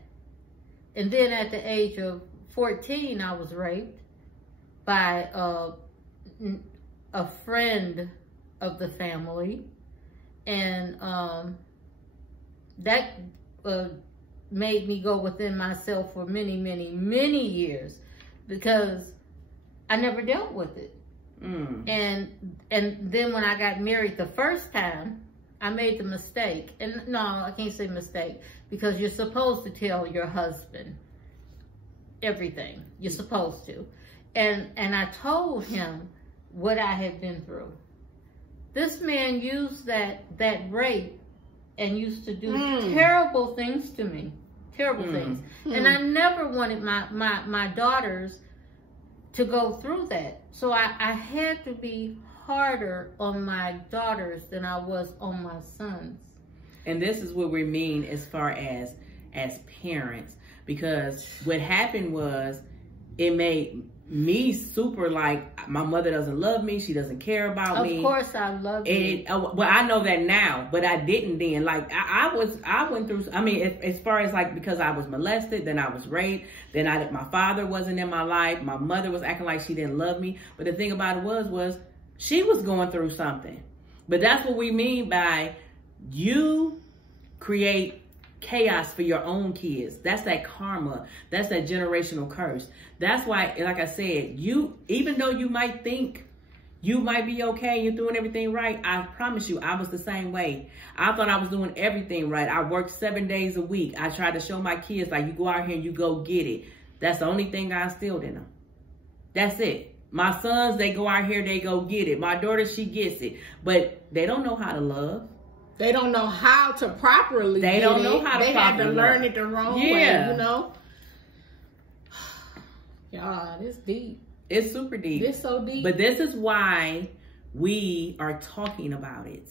And then at the age of 14, I was raped by a friend of the family. And that made me go within myself for many, many, many years because I never dealt with it. And then when I got married the first time, I made the mistake. And no, I can't say mistake, because you're supposed to tell your husband everything. You're supposed to. And I told him what I had been through. This man used that rape and used to do terrible things to me. Terrible things. And I never wanted my daughters to go through that. So I had to be harder on my daughters than I was on my sons. And this is what we mean as far as parents, because what happened was it made me super like, my mother doesn't love me, she doesn't care about me. Of course I love you. Well, I know that now, but I didn't then. Like I went through, I mean, as far as like, because I was molested, then I was raped, then my father wasn't in my life, my mother was acting like she didn't love me. But the thing about it was she was going through something. But that's what we mean by you create chaos for your own kids. That's that karma. That's that generational curse. That's why, like I said, even though you might think You might be okay. You're doing everything right. I promise you, I was the same way. I thought I was doing everything right. I worked 7 days a week. I tried to show my kids, like, you go out here and you go get it. That's the only thing I instilled in them. That's it. My sons, they go out here, they go get it. My daughter, she gets it. But they don't know how to love. They don't know how to properly They don't know how to They had to learn it the wrong way, you know? God, it's deep. It's super deep. It's so deep. But this is why we are talking about it.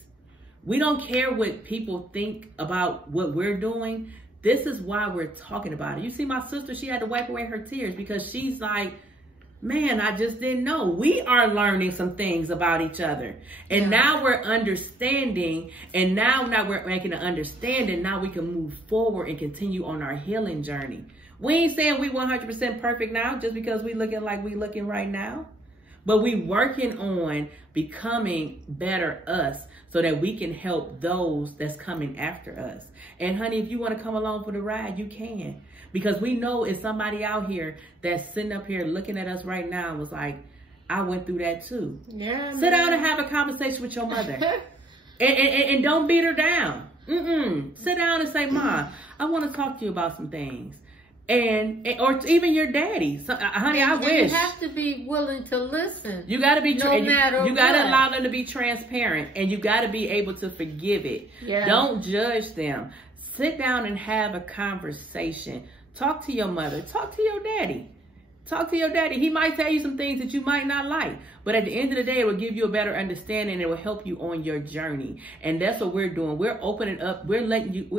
We don't care what people think about what we're doing. This is why we're talking about it. You see my sister, she had to wipe away her tears because she's like, man, I just didn't know. We are learning some things about each other. And now we're understanding. And now we're making an understanding. Now we can move forward and continue on our healing journey. We ain't saying we 100% perfect now just because we looking like we looking right now. But we working on becoming better us so that we can help those that's coming after us. And honey, if you want to come along for the ride, you can. Because we know it's somebody out here that's sitting up here looking at us right now and was like, I went through that too. Yeah. Sit down and have a conversation with your mother. and don't beat her down. Sit down and say, Mom, I want to talk to you about some things. Or even your daddy. So, honey, I wish. You have to be willing to listen. You got to be, no matter you got to allow them to be transparent, and you got to be able to forgive it. Yeah. Don't judge them. Sit down and have a conversation. Talk to your mother. Talk to your daddy. Talk to your daddy. He might tell you some things that you might not like, but at the end of the day, it will give you a better understanding. It will help you on your journey. And that's what we're doing. We're opening up. We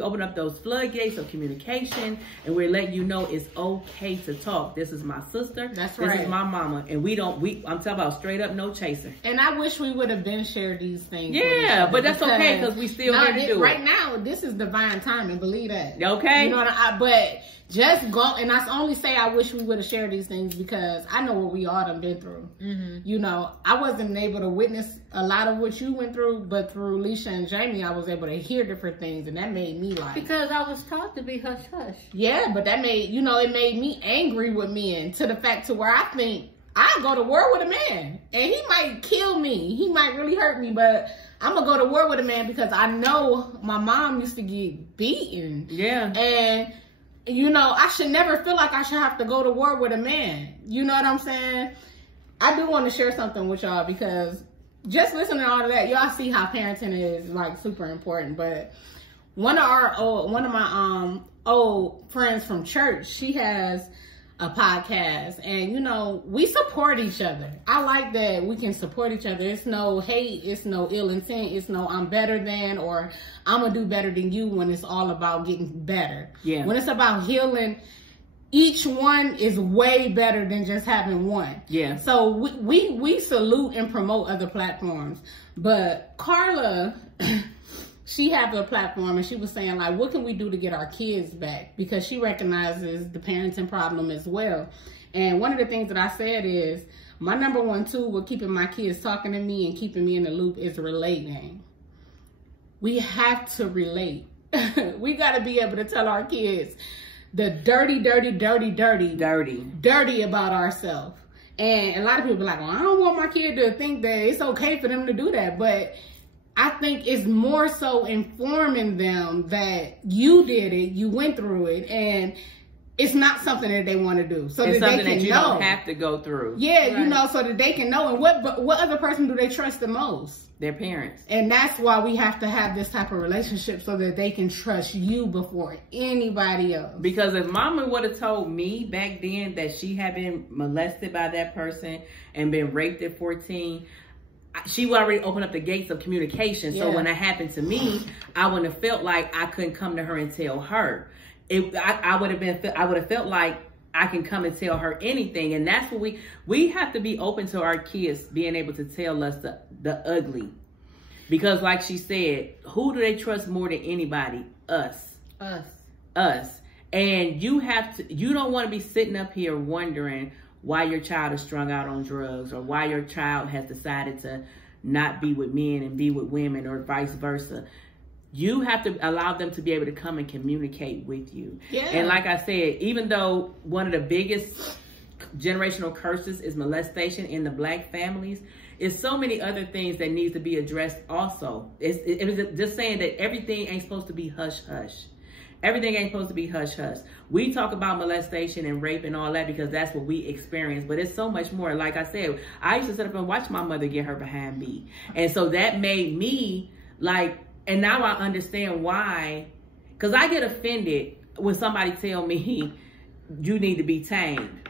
open up those floodgates of communication, and we're letting you know it's okay to talk. This is my sister. That's right. This is my mama. And I'm talking about straight up, no chaser. And I wish we would have been shared these things. Yeah, but that's okay because we still here to do it. Right now, this is divine timing. Believe that. Okay. You know what but just go, and I only say I wish we would have shared these things because I know what we all done been through. You know, I wasn't able to witness a lot of what you went through, but through Leisha and Jamie, I was able to hear different things, and that made me like... Because I was taught to be hush-hush. Yeah, but that made, you know, it made me angry with men to the fact to where I think I go to war with a man, and he might kill me. He might really hurt me, but I'm going to go to war with a man because I know my mom used to get beaten. Yeah. And... you know, I should never feel like I should have to go to war with a man. You know what I'm saying? I do want to share something with y'all because just listening to all of that, y'all see how parenting is like super important. But one of my old friends from church, she has a podcast, and you know, we support each other. I like that we can support each other. It's no hate, it's no ill intent, it's no I'm better than or I'm gonna do better than you when it's all about getting better. Yeah. When it's about healing, each one is way better than just having one. Yeah. So we salute and promote other platforms. But Carla she had a platform and she was saying like, what can we do to get our kids back? Because she recognizes the parenting problem as well. And one of the things that I said is my number one tool with keeping my kids talking to me and keeping me in the loop is relating. We have to relate. We got to be able to tell our kids the dirty about ourselves. And a lot of people be like, well, I don't want my kid to think that it's okay for them to do that. But I think it's more so informing them that you did it, you went through it, and it's not something that they want to do. So it's that something they can that you know. Don't have to go through. Yeah, right. You know, so that they can know. And what other person do they trust the most? Their parents. And that's why we have to have this type of relationship so that they can trust you before anybody else. Because if mama would have told me back then that she had been molested by that person and been raped at 14, she would already open up the gates of communication. So when that happened to me, I wouldn't have felt like I couldn't come to her and tell her. I would have felt like I can come and tell her anything. And that's what we have to be open to our kids being able to tell us the ugly. Because like she said, who do they trust more than anybody? Us. And you don't want to be sitting up here wondering why your child is strung out on drugs or why your child has decided to not be with men and be with women or vice versa. You have to allow them to be able to come and communicate with you. Yeah. And like I said, even though one of the biggest generational curses is molestation in the Black families. It's so many other things that needs to be addressed also. It was just saying that everything ain't supposed to be hush-hush. Everything ain't supposed to be hush-hush. We talk about molestation and rape and all that because that's what we experience, but it's so much more. Like I said, I used to sit up and watch my mother get her behind beat. And so that made me like, and now I understand why, because I get offended when somebody tell me you need to be tamed.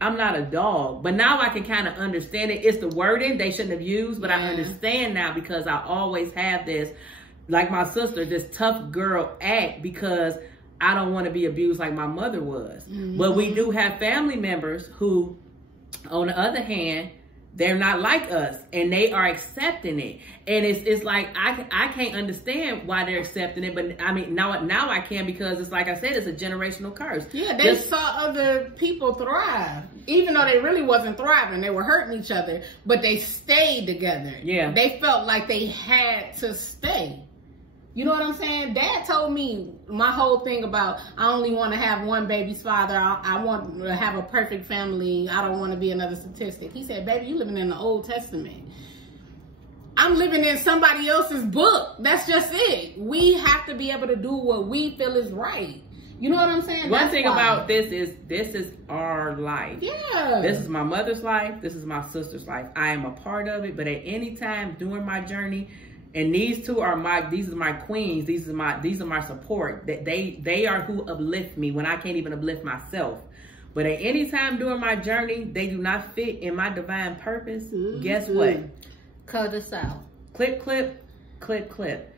I'm not a dog, but now I can kind of understand it. It's the wording they shouldn't have used, but I understand now because I always have this, like my sister, this tough girl act because I don't want to be abused like my mother was. But we do have family members who, on the other hand, they're not like us and they are accepting it. And it's like, I can't understand why they're accepting it. But I mean, now I can, because it's like I said, it's a generational curse. Yeah, they saw other people thrive. Even though they really wasn't thriving, they were hurting each other, but they stayed together. Yeah. They felt like they had to stay. You know what I'm saying? Dad told me my whole thing about, I only want to have one baby's father. I want to have a perfect family. I don't want to be another statistic. He said, baby, you living in the Old Testament. I'm living in somebody else's book. That's just it. We have to be able to do what we feel is right. You know what I'm saying? One thing about this is our life. Yeah. This is my mother's life. This is my sister's life. I am a part of it, but at any time during my journey, and these two are these are my queens. These are my support. That they are who uplift me when I can't even uplift myself. But at any time during my journey, they do not fit in my divine purpose. Guess what? Cut us out. Clip, clip, clip, clip.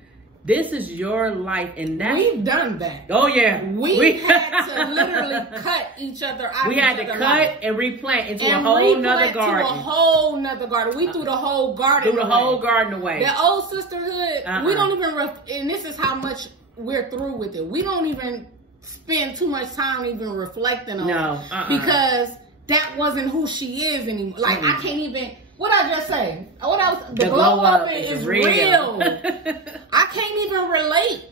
This is your life, and that's... We've done that. Oh, yeah. We had to literally cut each other out. We had to cut and replant into a whole nother garden. To a whole nother garden. We threw the whole garden away. Threw the whole garden away. The old sisterhood, we don't even... And this is how much we're through with it. We don't even spend too much time even reflecting on it. Because that wasn't who she is anymore. Like, I can't even... What I just say? What else? The glow up is real. I can't even relate.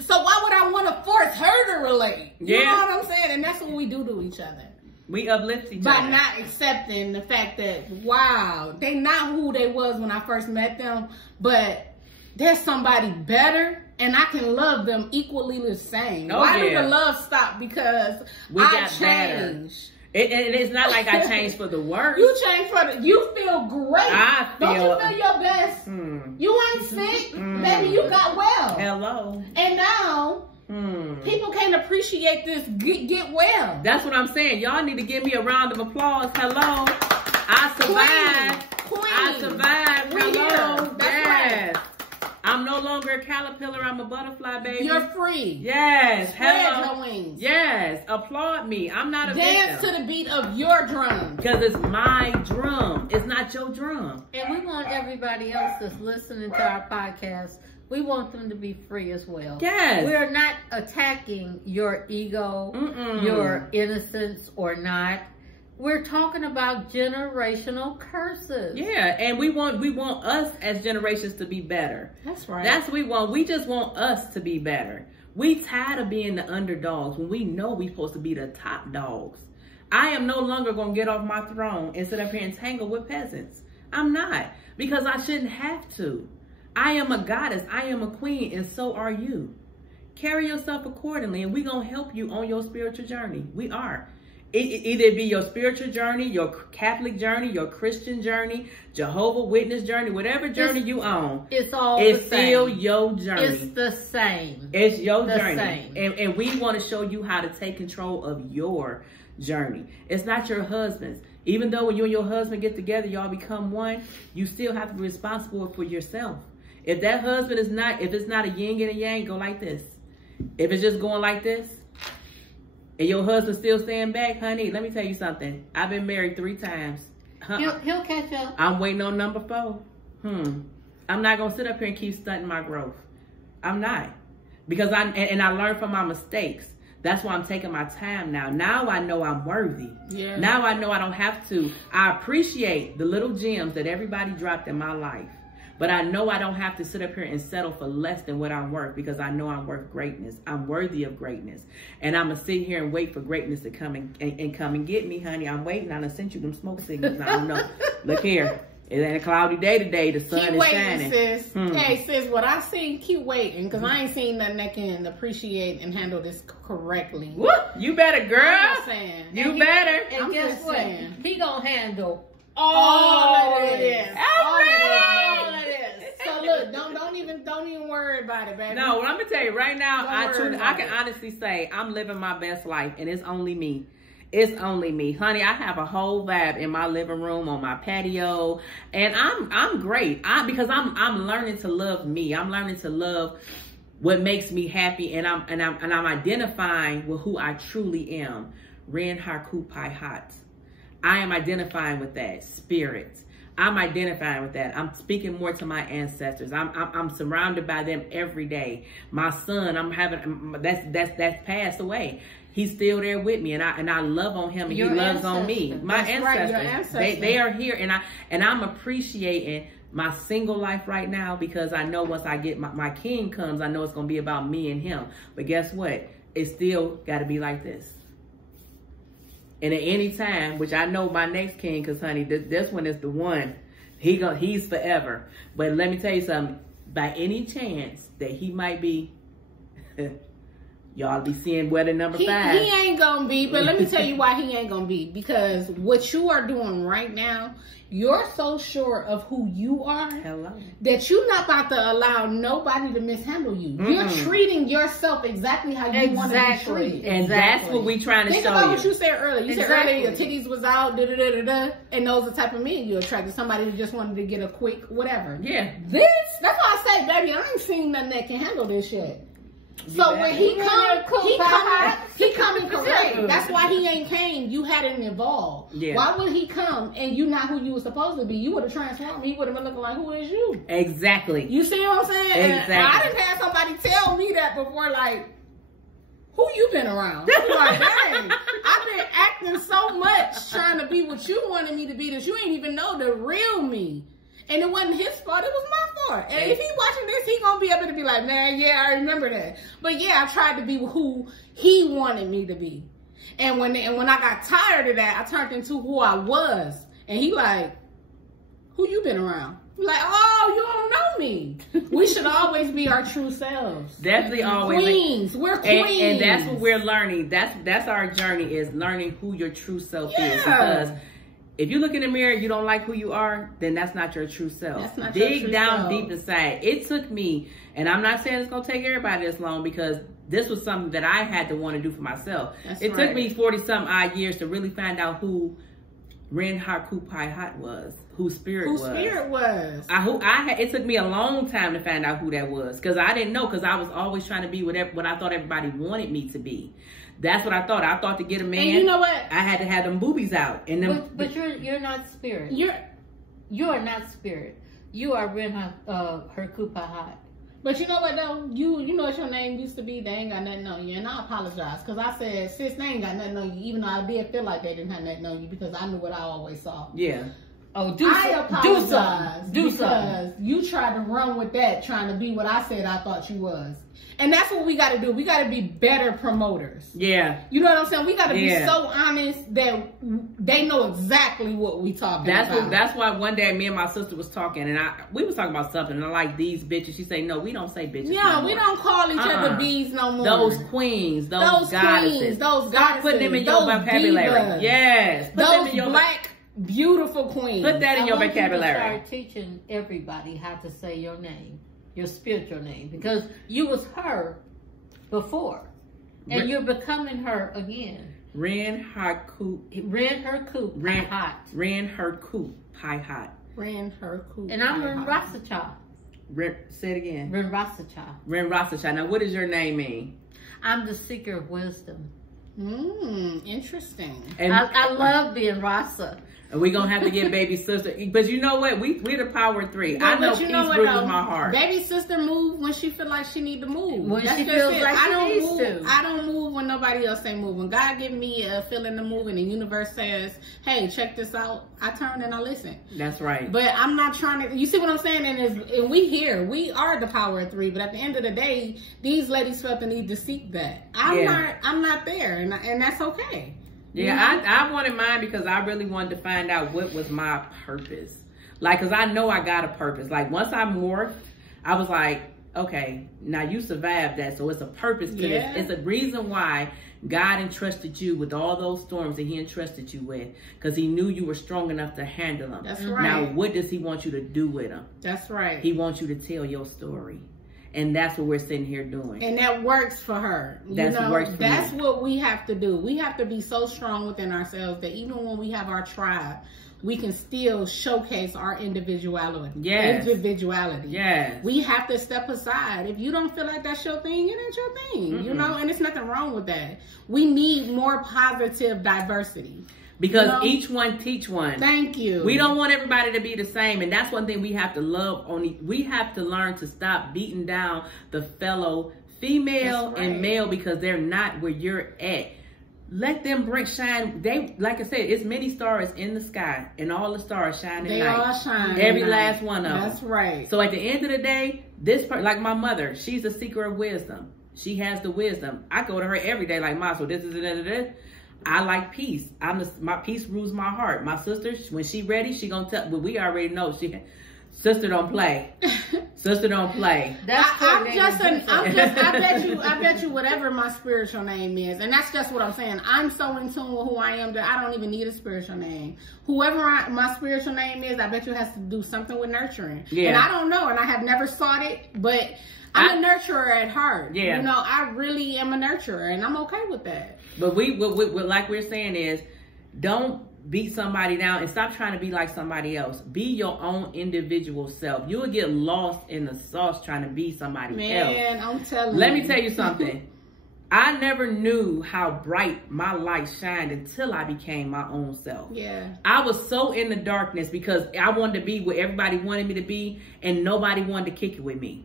So why would I want to force her to relate? You know what I'm saying? And that's what we do to each other. We uplift each other. By not accepting the fact that, wow, they not who they was when I first met them, but there's somebody better and I can love them equally the same. Why did the love stop? Because I changed. It's not like I changed for the worse. You changed for the... You feel great. Don't you feel your best? You ain't sick. Baby, you got well. Hello. And now, people can't appreciate this get well. That's what I'm saying. Y'all need to give me a round of applause. Hello. I survived. Queen. I survived. Hello. Yes. I'm no longer a caterpillar. I'm a butterfly, baby. You're free. Yes. Spread your wings. Yes. Applaud me. I'm not a Dance victim. to the beat of your drum. Because it's my drum. It's not your drum. And we want everybody else that's listening to our podcast, we want them to be free as well. Yes. We're not attacking your ego, your innocence or not. We're talking about generational curses. Yeah, and we want us as generations to be better. That's right. That's what we want. We just want us to be better. We tired of being the underdogs when we know we're supposed to be the top dogs. I am no longer going to get off my throne and sit up here and tangle with peasants. I'm not, because I shouldn't have to. I am a goddess. I am a queen, and so are you. Carry yourself accordingly, and we're going to help you on your spiritual journey. We are. Either be your spiritual journey, your Catholic journey, your Christian journey, Jehovah Witness journey, whatever journey you on. It's all it's the same. Still your journey. It's the same. It's your journey. Same. And we want to show you how to take control of your journey. It's not your husband's. Even though when you and your husband get together, y'all become one, you still have to be responsible for yourself. If that husband is not, if it's not a yin and a yang, go like this. If it's just going like this, and your husband still staying back, honey, let me tell you something. I've been married 3 times. He'll catch up. I'm waiting on number 4. I'm not going to sit up here and keep stunting my growth. I'm not. Because I learned from my mistakes. That's why I'm taking my time now. Now I know I'm worthy. Yeah. Now I know I don't have to. I appreciate the little gems that everybody dropped in my life. But I know I don't have to sit up here and settle for less than what I'm worth, because I know I'm worth greatness. I'm worthy of greatness. And I'm going to sit here and wait for greatness to come and come and get me, honey. I'm waiting. I done sent you them smoke signals. I don't know. Look here. It ain't a cloudy day today. The sun is shining. Sis. Hey, sis, what I seen, keep waiting, because I ain't seen nothing that can appreciate and handle this correctly. Whoop, you better, girl. I'm just saying. You better. And I'm guess just what? saying. He gonna handle all of this. All of of this. So look, don't even worry about it, baby. No, I'm gonna tell you right now, Don't worry I about can it. honestly say I'm living my best life, and it's only me. It's only me, honey. I have a whole vibe in my living room, on my patio, and I'm great. Because I'm learning to love me. I'm learning to love what makes me happy, and I'm identifying with who I truly am. Ren Harku Pai Hat. I am identifying with that spirit. I'm identifying with that. I'm speaking more to my ancestors. I'm surrounded by them every day. My son, that's passed away. He's still there with me, and I love on him, and Your he loves ancestors. on me. My That's right, ancestors, your ancestors. they are here, and I'm appreciating my single life right now, because I know once I get my king comes, I know it's gonna be about me and him. But guess what? It's still got to be like this. And at any time, which I know my next king, because honey, this one is the one. He's forever. But let me tell you something. By any chance that he might be, y'all be seeing wedding number 5. He ain't gonna be, but let me tell you why he ain't gonna be. Because what you are doing right now, you're so sure of who you are that you're not about to allow nobody to mishandle you. You're treating yourself exactly how you want to be treated. And that's what we trying to Think show about you. what you said earlier. You said earlier your titties was out, and those are the type of men you attracted. Somebody who just wanted to get a quick whatever. Yeah. That's why I say, baby, I ain't seen nothing that can handle this shit. So when he coming correct. That's why he ain't came. You hadn't evolved. Yeah. Why would he come and you not who you were supposed to be? You would have transformed. He would have been looking like, who is you? Exactly. You see what I'm saying? Exactly. And I didn't have somebody tell me that before, like, who you been around? I'm like, dang, I've been acting so much trying to be what you wanted me to be that you ain't even know the real me. And it wasn't his fault, it was my fault. And if he watching this, he gonna be able to be like, man, yeah, I remember that. But yeah, I tried to be who he wanted me to be. And when I got tired of that, I turned into who I was. And he like, who you been around? I'm like, oh, you don't know me. We should always be our true selves. Definitely always. Queens. We're queens. And that's what we're learning. That's our journey, is learning who your true self is. Because if you look in the mirror, you don't like who you are, then that's not your true self. That's not Dig your true down self. deep inside. It took me, and I'm not saying it's going to take everybody this long, because this was something that I had to want to do for myself. It took me 40-some odd years to really find out who Ren Harku Pai Hat was, who spirit was. It took me a long time to find out who that was, because I didn't know, because I was always trying to be what I thought everybody wanted me to be. That's what I thought. I thought to get a man, and you know what? I had to have them boobies out. And them, but you're not spirit. You are not spirit. You are Ren Harku Pai Hat. But you know what though? You know what your name used to be? They ain't got nothing on you. And I apologize, because I said, sis, they ain't got nothing on you, even though I did feel like they didn't have nothing on you, because I knew what I always saw. Yeah. Oh, I apologize because you tried to run with that, trying to be what I said I thought you was. And that's what we got to do. We got to be better promoters. Yeah. You know what I'm saying? We got to be so honest that they know exactly what we talking about. That's why one day me and my sister was talking, and we was talking about something, and I like these bitches. She say, no, we don't say bitches. Yeah, we don't call each other bees no more. Those queens, those goddesses. Start putting them in your vocabulary. Divas. Yes. Put those them in your black, beautiful queens. Put that in your vocabulary. I want you to start teaching everybody how to say your name, your spiritual name, because you was her before, and you're becoming her again. Ren Harku Pai Hat. Ren Harku Pai Hat. Ren Harku. And I'm Ren Rasacha. Say it again. Ren Rasacha. Ren Rasacha. Now, what does your name mean? I'm the seeker of wisdom. Interesting. And I love being Rasa. And we're going to have to get baby sister. But you know what? We're the power of three. I know peace bruises my heart. Baby sister move when she feel like she need to move. When she feels like she needs to. I don't move when nobody else ain't move. When God give me a feeling to move and the universe says, hey, check this out, I turn and I listen. That's right. But I'm not trying to, you see what I'm saying? And we are the power of three. But at the end of the day, these ladies felt the need to seek that. I'm not there. And that's okay. Yeah, I wanted mine because I really wanted to find out what was my purpose. Like, because I know I got a purpose. Like, once I morphed, I was like, okay, now you survived that. So it's a purpose to this. It's a reason why God entrusted you with all those storms that he entrusted you with. Because he knew you were strong enough to handle them. That's right. Now, what does he want you to do with them? That's right. He wants you to tell your story. And that's what we're sitting here doing. And that works for her. That's what we have to do. We have to be so strong within ourselves that even when we have our tribe, we can still showcase our individuality. Yes. Yes. We have to step aside. If you don't feel like that's your thing, it ain't your thing. You know, and there's nothing wrong with that. We need more positive diversity. Because each one teach one. Thank you. We don't want everybody to be the same. And that's one thing we have to love. We have to learn to stop beating down the fellow female and male because they're not where you're at. Let them shine. Like I said, it's many stars in the sky and all the stars shine at night. They all shine. Every last one of them. That's right. So at the end of the day, like my mother, she's a seeker of wisdom. She has the wisdom. I go to her every day like, Ma, so this is this. I like peace. My peace rules my heart. My sister, when she ready, she gonna tell. But we already know sister don't play. Sister don't play. I bet you whatever my spiritual name is, and that's just what I'm saying. I'm so in tune with who I am that I don't even need a spiritual name. Whoever my spiritual name is, I bet you has to do something with nurturing. Yeah. And I don't know, and I have never sought it, but I'm a nurturer at heart. Yeah. You know, I really am a nurturer, and I'm okay with that. But what like we're saying is, don't beat somebody down and stop trying to be like somebody else. Be your own individual self. You will get lost in the sauce trying to be somebody else. Man, I'm telling you. Let me tell you something. I never knew how bright my light shined until I became my own self. Yeah. I was so in the darkness because I wanted to be where everybody wanted me to be, and nobody wanted to kick it with me.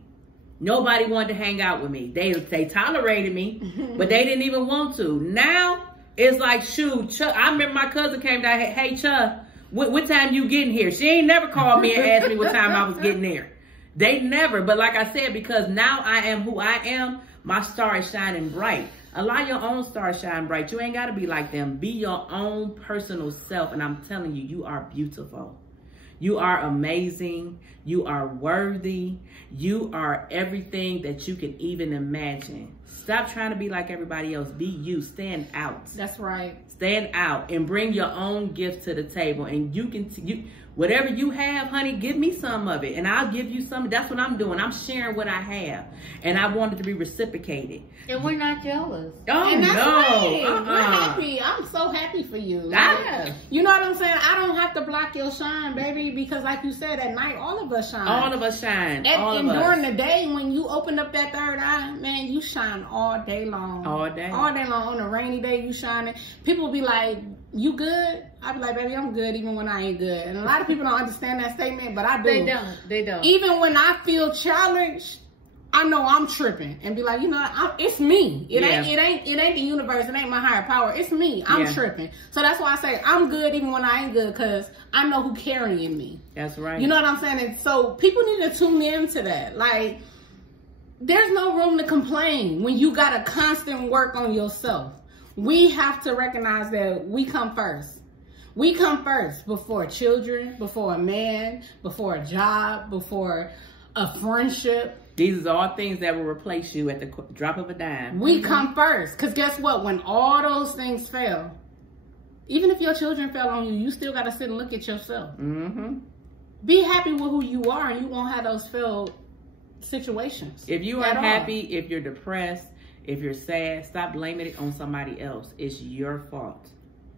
Nobody wanted to hang out with me. They tolerated me, but they didn't even want to. Now, it's like, shoot, Chuck, I remember my cousin came down, hey, Chuck, what time you getting here? She ain't never called me and asked me what time I was getting there. They never, but like I said, because now I am who I am, my star is shining bright. Allow your own star to shine bright. You ain't got to be like them. Be your own personal self, and I'm telling you, you are beautiful. You are amazing. You are worthy. You are everything that you can even imagine. Stop trying to be like everybody else. Be you. Stand out. That's right. Stand out and bring your own gift to the table. And you can, whatever you have, honey, give me some of it. And I'll give you some. That's what I'm doing. I'm sharing what I have. And I want it to be reciprocated. And we're not jealous. Oh, and that's right. We're happy. I'm so happy for you. You know what I'm saying? I don't have to block your shine, baby, because like you said, at night, all of us shine. All of us shine. And during the day, when you open up that third eye, man, you shine all day long. All day. All day long. On a rainy day, you shining. People be like, you good? I be like, baby, I'm good even when I ain't good. And a lot of people don't understand that statement, but I do. They don't. Even when I feel challenged, I know I'm tripping and be like, you know, it's me. It ain't the universe. It ain't my higher power. It's me. I'm tripping. So that's why I say I'm good even when I ain't good, because I know who carrying me. That's right. You know what I'm saying? And so people need to tune into that. Like, there's no room to complain when you got to constant work on yourself. We have to recognize that we come first. We come first before children, before a man, before a job, before a friendship. These are all things that will replace you at the drop of a dime. We come first. Because guess what? When all those things fail, even if your children fell on you, you still got to sit and look at yourself. Be happy with who you are, and you won't have those failed situations. If you are happy, if you're depressed, if you're sad, stop blaming it on somebody else. It's your fault.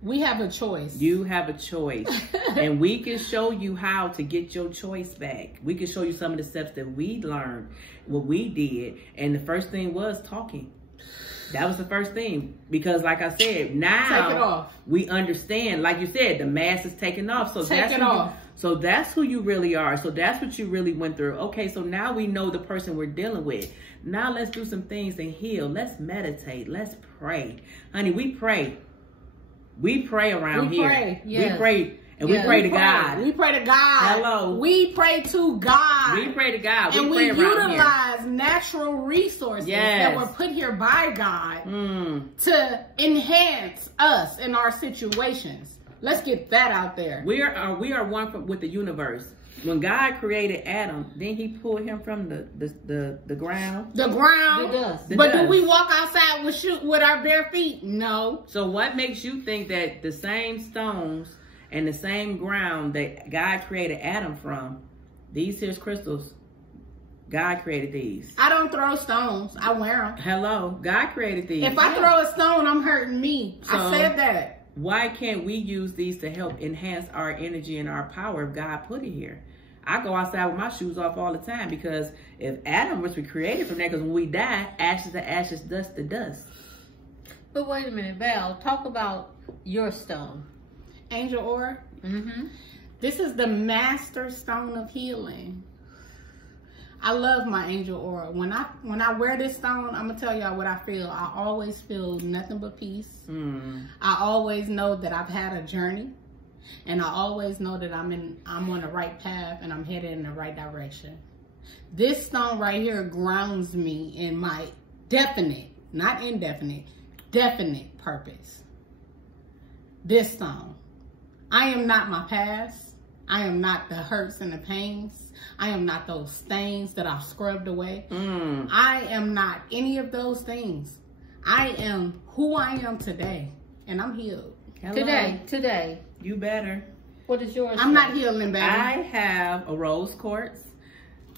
We have a choice. You have a choice. And we can show you how to get your choice back. We can show you some of the steps that we learned, what we did. And the first thing was talking. That was the first thing. Because like I said, Take it now off. we understand. Like you said, the mask is taken off. So Take it off. So that's who you really are. So that's what you really went through. Okay, so now we know the person we're dealing with. Now let's do some things and heal. Let's meditate. Let's pray. Honey, we pray. We pray around here. Pray. Yes. We pray. And we pray to God. We pray to God. Hello. We pray to God. We pray to God. And we pray around utilize here. natural resources Yes. that were put here by God to enhance us in our situations. Let's get that out there. We are one with the universe. When God created Adam, then he pulled him from the ground. The ground. The dust. But do we walk outside with our bare feet? No. So what makes you think that the same stones and the same ground that God created Adam from, these here's crystals, God created these. I don't throw stones. I wear them. Hello, God created these. If I throw a stone, I'm hurting me. So, I said that. Why can't we use these to help enhance our energy and our power if God put it here? I go outside with my shoes off all the time because if Adam was created from there, because when we die, ashes to ashes, dust to dust. But wait a minute, Val, talk about your stone. Angel ore. This is the master stone of healing. I love my angel aura. When I wear this stone, I'm gonna tell y'all what I feel. I always feel nothing but peace. I always know that I've had a journey, and I always know that I'm on the right path and I'm headed in the right direction. This stone right here grounds me in my definite, not indefinite, definite purpose. This stone. I am not my past. I am not the hurts and the pains. I am not those stains that I've scrubbed away. I am not any of those things. I am who I am today, and I'm healed. Hello. Today. You better. What is yours? I'm not healing, baby. I have a rose quartz.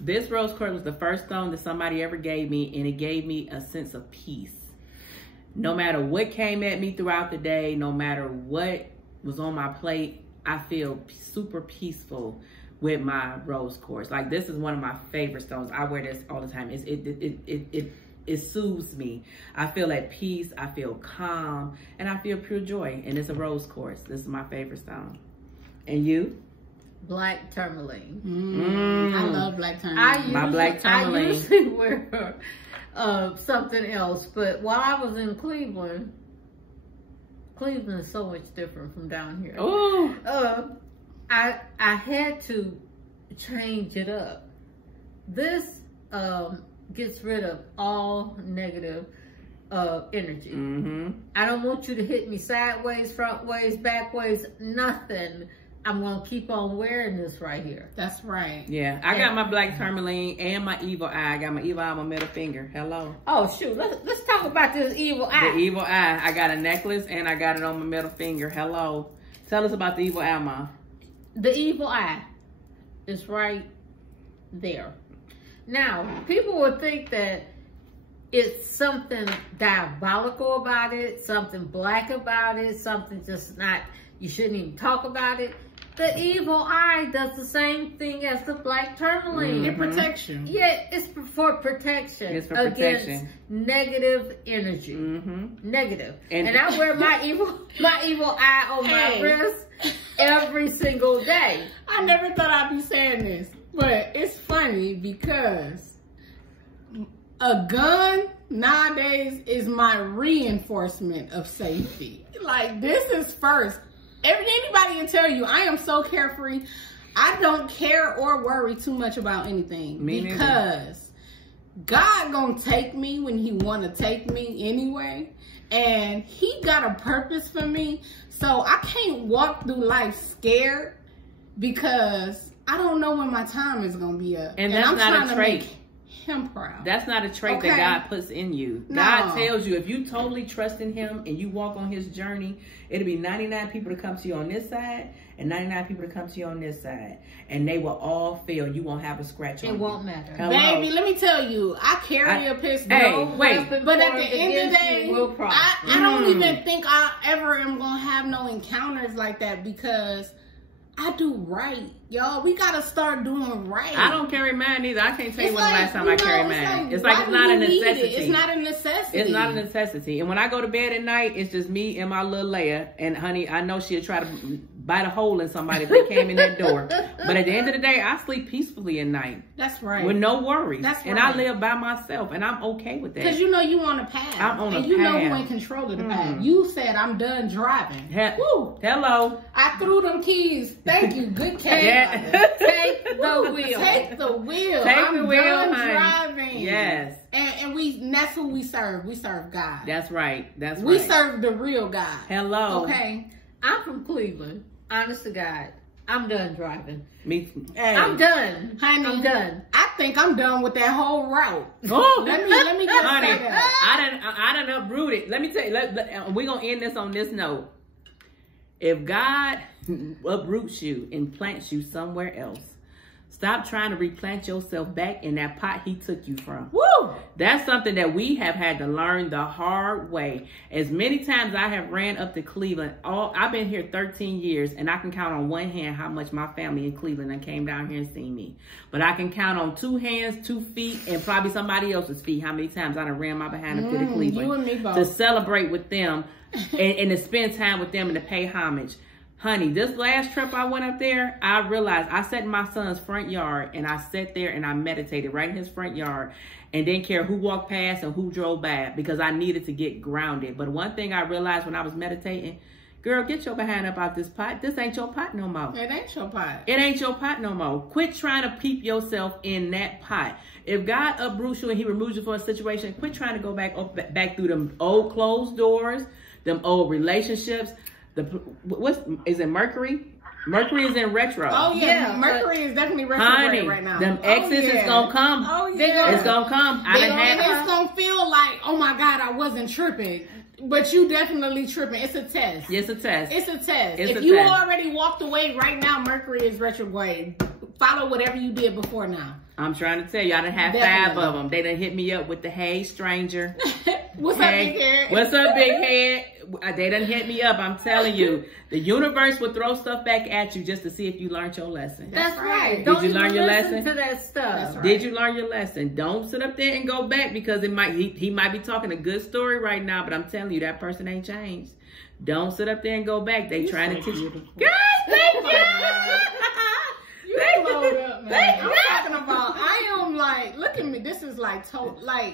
This rose quartz was the first stone that somebody ever gave me, and it gave me a sense of peace. No matter what came at me throughout the day, no matter what was on my plate, I feel super peaceful with my rose quartz. Like, this is one of my favorite stones. I wear this all the time. It soothes me. I feel at peace. I feel calm, and I feel pure joy. And it's a rose quartz. This is my favorite stone. And you? Black tourmaline. I love black tourmaline. I usually wear something else, but while I was in Cleveland is so much different from down here. Oh, I had to change it up. This gets rid of all negative energy. I don't want you to hit me sideways, front ways, back ways, nothing. I'm gonna keep on wearing this right here. That's right. Yeah, I got my black tourmaline and my evil eye. I got my evil eye on my middle finger. Hello. Oh shoot, let's talk about this evil eye. The evil eye. I got a necklace and I got it on my middle finger. Hello. Tell us about the evil eye, Ma. The evil eye is right there. Now, people would think that it's something diabolical about it, something black about it, something just not, you shouldn't even talk about it. The evil eye does the same thing as the black tourmaline. It protects you. Yeah, it's for protection. It's for against protection. Negative energy. Negative. And I wear my evil eye on my wrist every single day. I never thought I'd be saying this, but it's funny because a gun nowadays is my reinforcement of safety. Like, this is first. Anybody can tell you, I am so carefree. I don't care or worry too much about anything. Me because neither. God gonna take me when he wanna take me anyway. And he got a purpose for me. So I can't walk through life scared because I don't know when my time is gonna be up. And that's not a trait. Him proud. That's not a trait that God puts in you. No. God tells you, if you totally trust in him and you walk on his journey, it'll be 99 people to come to you on this side and 99 people to come to you on this side. And they will all fail. You won't have a scratch on you. It won't matter. Hello? Baby, let me tell you, I carry a pistol. Hey, wait. But at the end of the day, I don't even think I ever am going to have no encounters like that because I do right Y'all, we gotta start doing right. I don't carry mine either. I can't tell you when the last time I carried mine. It's not a necessity. It's not a necessity. It's not a necessity. And when I go to bed at night, it's just me and my little Leia. And honey, I know she'll try to bite a hole in somebody if they came in that door. But at the end of the day, I sleep peacefully at night. That's right. With no worries. That's right. And I live by myself, and I'm okay with that. Because you know you on a path. I'm on a path. And you know who in control of the path. You said, I'm done driving. Woo. Hello. I threw them keys. Thank you. Good catch. Yeah. Take the wheel. Take the wheel. Take the wheel, done honey. driving. Yes. And that's who we serve. We serve God. That's right. That's we right. serve the real God. Hello. Okay. I'm from Cleveland. Honest to God. I'm done driving. Me. Hey, I'm done. honey. I'm done. I think I'm done with that whole route. Oh, let me just honey, say that. I done uprooted. Let me tell you, we're going to end this on this note. If God uproots you and plants you somewhere else, stop trying to replant yourself back in that pot he took you from. Woo! That's something that we have had to learn the hard way. As many times I have ran up to Cleveland, I've been here 13 years, and I can count on one hand how much my family in Cleveland and came down here and seen me. But I can count on 2 hands, 2 feet, and probably somebody else's feet how many times I done ran my behind up to Cleveland you and me both. to celebrate with them and to spend time with them and to pay homage. Honey, this last trip I went up there, I realized I sat in my son's front yard, and I sat there and I meditated right in his front yard and didn't care who walked past and who drove by because I needed to get grounded. But one thing I realized when I was meditating, girl, get your behind up out this pot. This ain't your pot no more. It ain't your pot. It ain't your pot no more. Quit trying to peep yourself in that pot. If God uproots you and he removes you from a situation, quit trying to go back through them old closed doors, them old relationships. Is it Mercury? Mercury is in retro. Oh yeah, Mercury is definitely retrograde right now. Them exes is gonna come. Oh yeah, it's gonna come. It's gonna feel like, oh my God, I wasn't tripping, but you definitely tripping. It's a test. It's a test. It's a test. It's if a you test. already walked away right now, Mercury is retrograde. Follow whatever you did before now. I'm trying to tell you, I done had 5 of them. They done hit me up with the hey stranger. What's up, big head? What's up, big head? They done hit me up. I'm telling you, the universe will throw stuff back at you just to see if you learned your lesson. That's right. Did you learn your lesson? To that stuff. That's right. Did you learn your lesson? Don't sit up there and go back because it might he might be talking a good story right now, but I'm telling you that person ain't changed. Don't sit up there and go back. They trying to teach you. Girl, thank you. You blowed up, man. I'm talking about. I am like, look at me. This is like,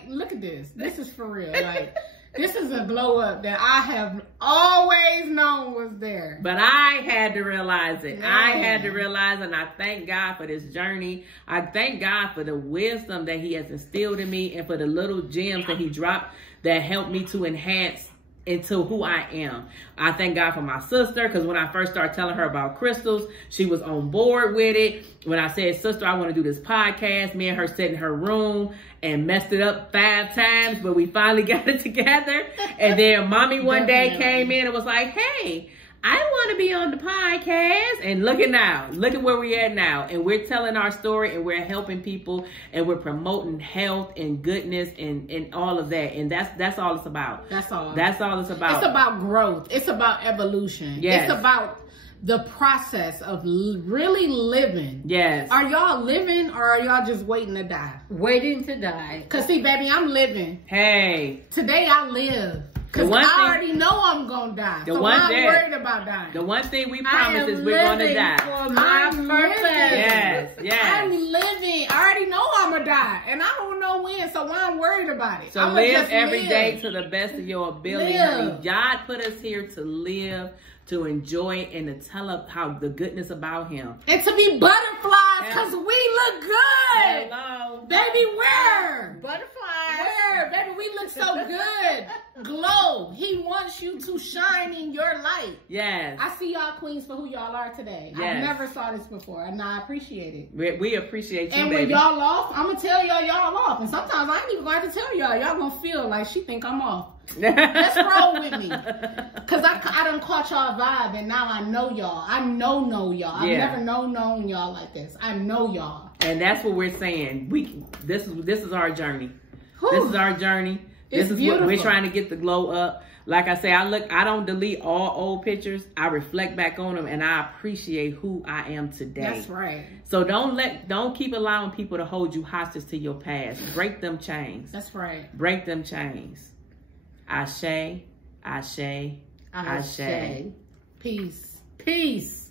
look at this. This is for real. Like, this is a glow up that I have always known was there. But I had to realize it. Man. I had to realize, and I thank God for this journey. I thank God for the wisdom that he has instilled in me and for the little gems that he dropped that helped me to enhance into who I am. I thank God for my sister, because when I first started telling her about crystals, she was on board with it. When I said, sister, I want to do this podcast, me and her sat in her room and messed it up 5 times, but we finally got it together. And then mommy one day came in and was like, hey, I want to be on the podcast. And look at now. Look at where we're at now. And we're telling our story and we're helping people and we're promoting health and goodness and all of that. And that's all it's about. That's all. That's all it's about. It's about growth. It's about evolution. Yes. It's about the process of really living. Yes. Are y'all living or are y'all just waiting to die? Waiting to die. Because see, baby, I'm living. Hey. Today I live. Because I already know I'm going to die. So I'm worried about dying. The one thing we promise is we're going to die. For my purpose. Yes, yes. I'm living. I already know I'm going to die. And I don't know when, so why I'm worried about it. So live every day to the best of your ability. Honey. God put us here to live, to enjoy, and to tell us how the goodness about him. And to be butterflies, because we look good. Hello. Baby, where? Butterflies. Where? Baby, we look so good. Glow. He wants you to shine in your light. Yes. I see y'all queens for who y'all are today. Yes. I never saw this before, and I appreciate it. We appreciate you, and baby. when y'all off, I'm going to tell y'all off. And sometimes I ain't even going to tell y'all. Y'all going to feel like she think I'm off. Let's roll with me. Because I done caught y'all vibe, and now I know y'all. I know y'all. I've never known y'all like this. I know y'all. And that's what we're saying. This is our journey. Whew. This is our journey This is beautiful. what we're trying to get the glow up. Like I say, I don't delete all old pictures. I reflect back on them and I appreciate who I am today. That's right. So don't keep allowing people to hold you hostage to your past. Break them chains. That's right. Break them chains. Ashe, ashe, ashe. Ashe. Peace. Peace.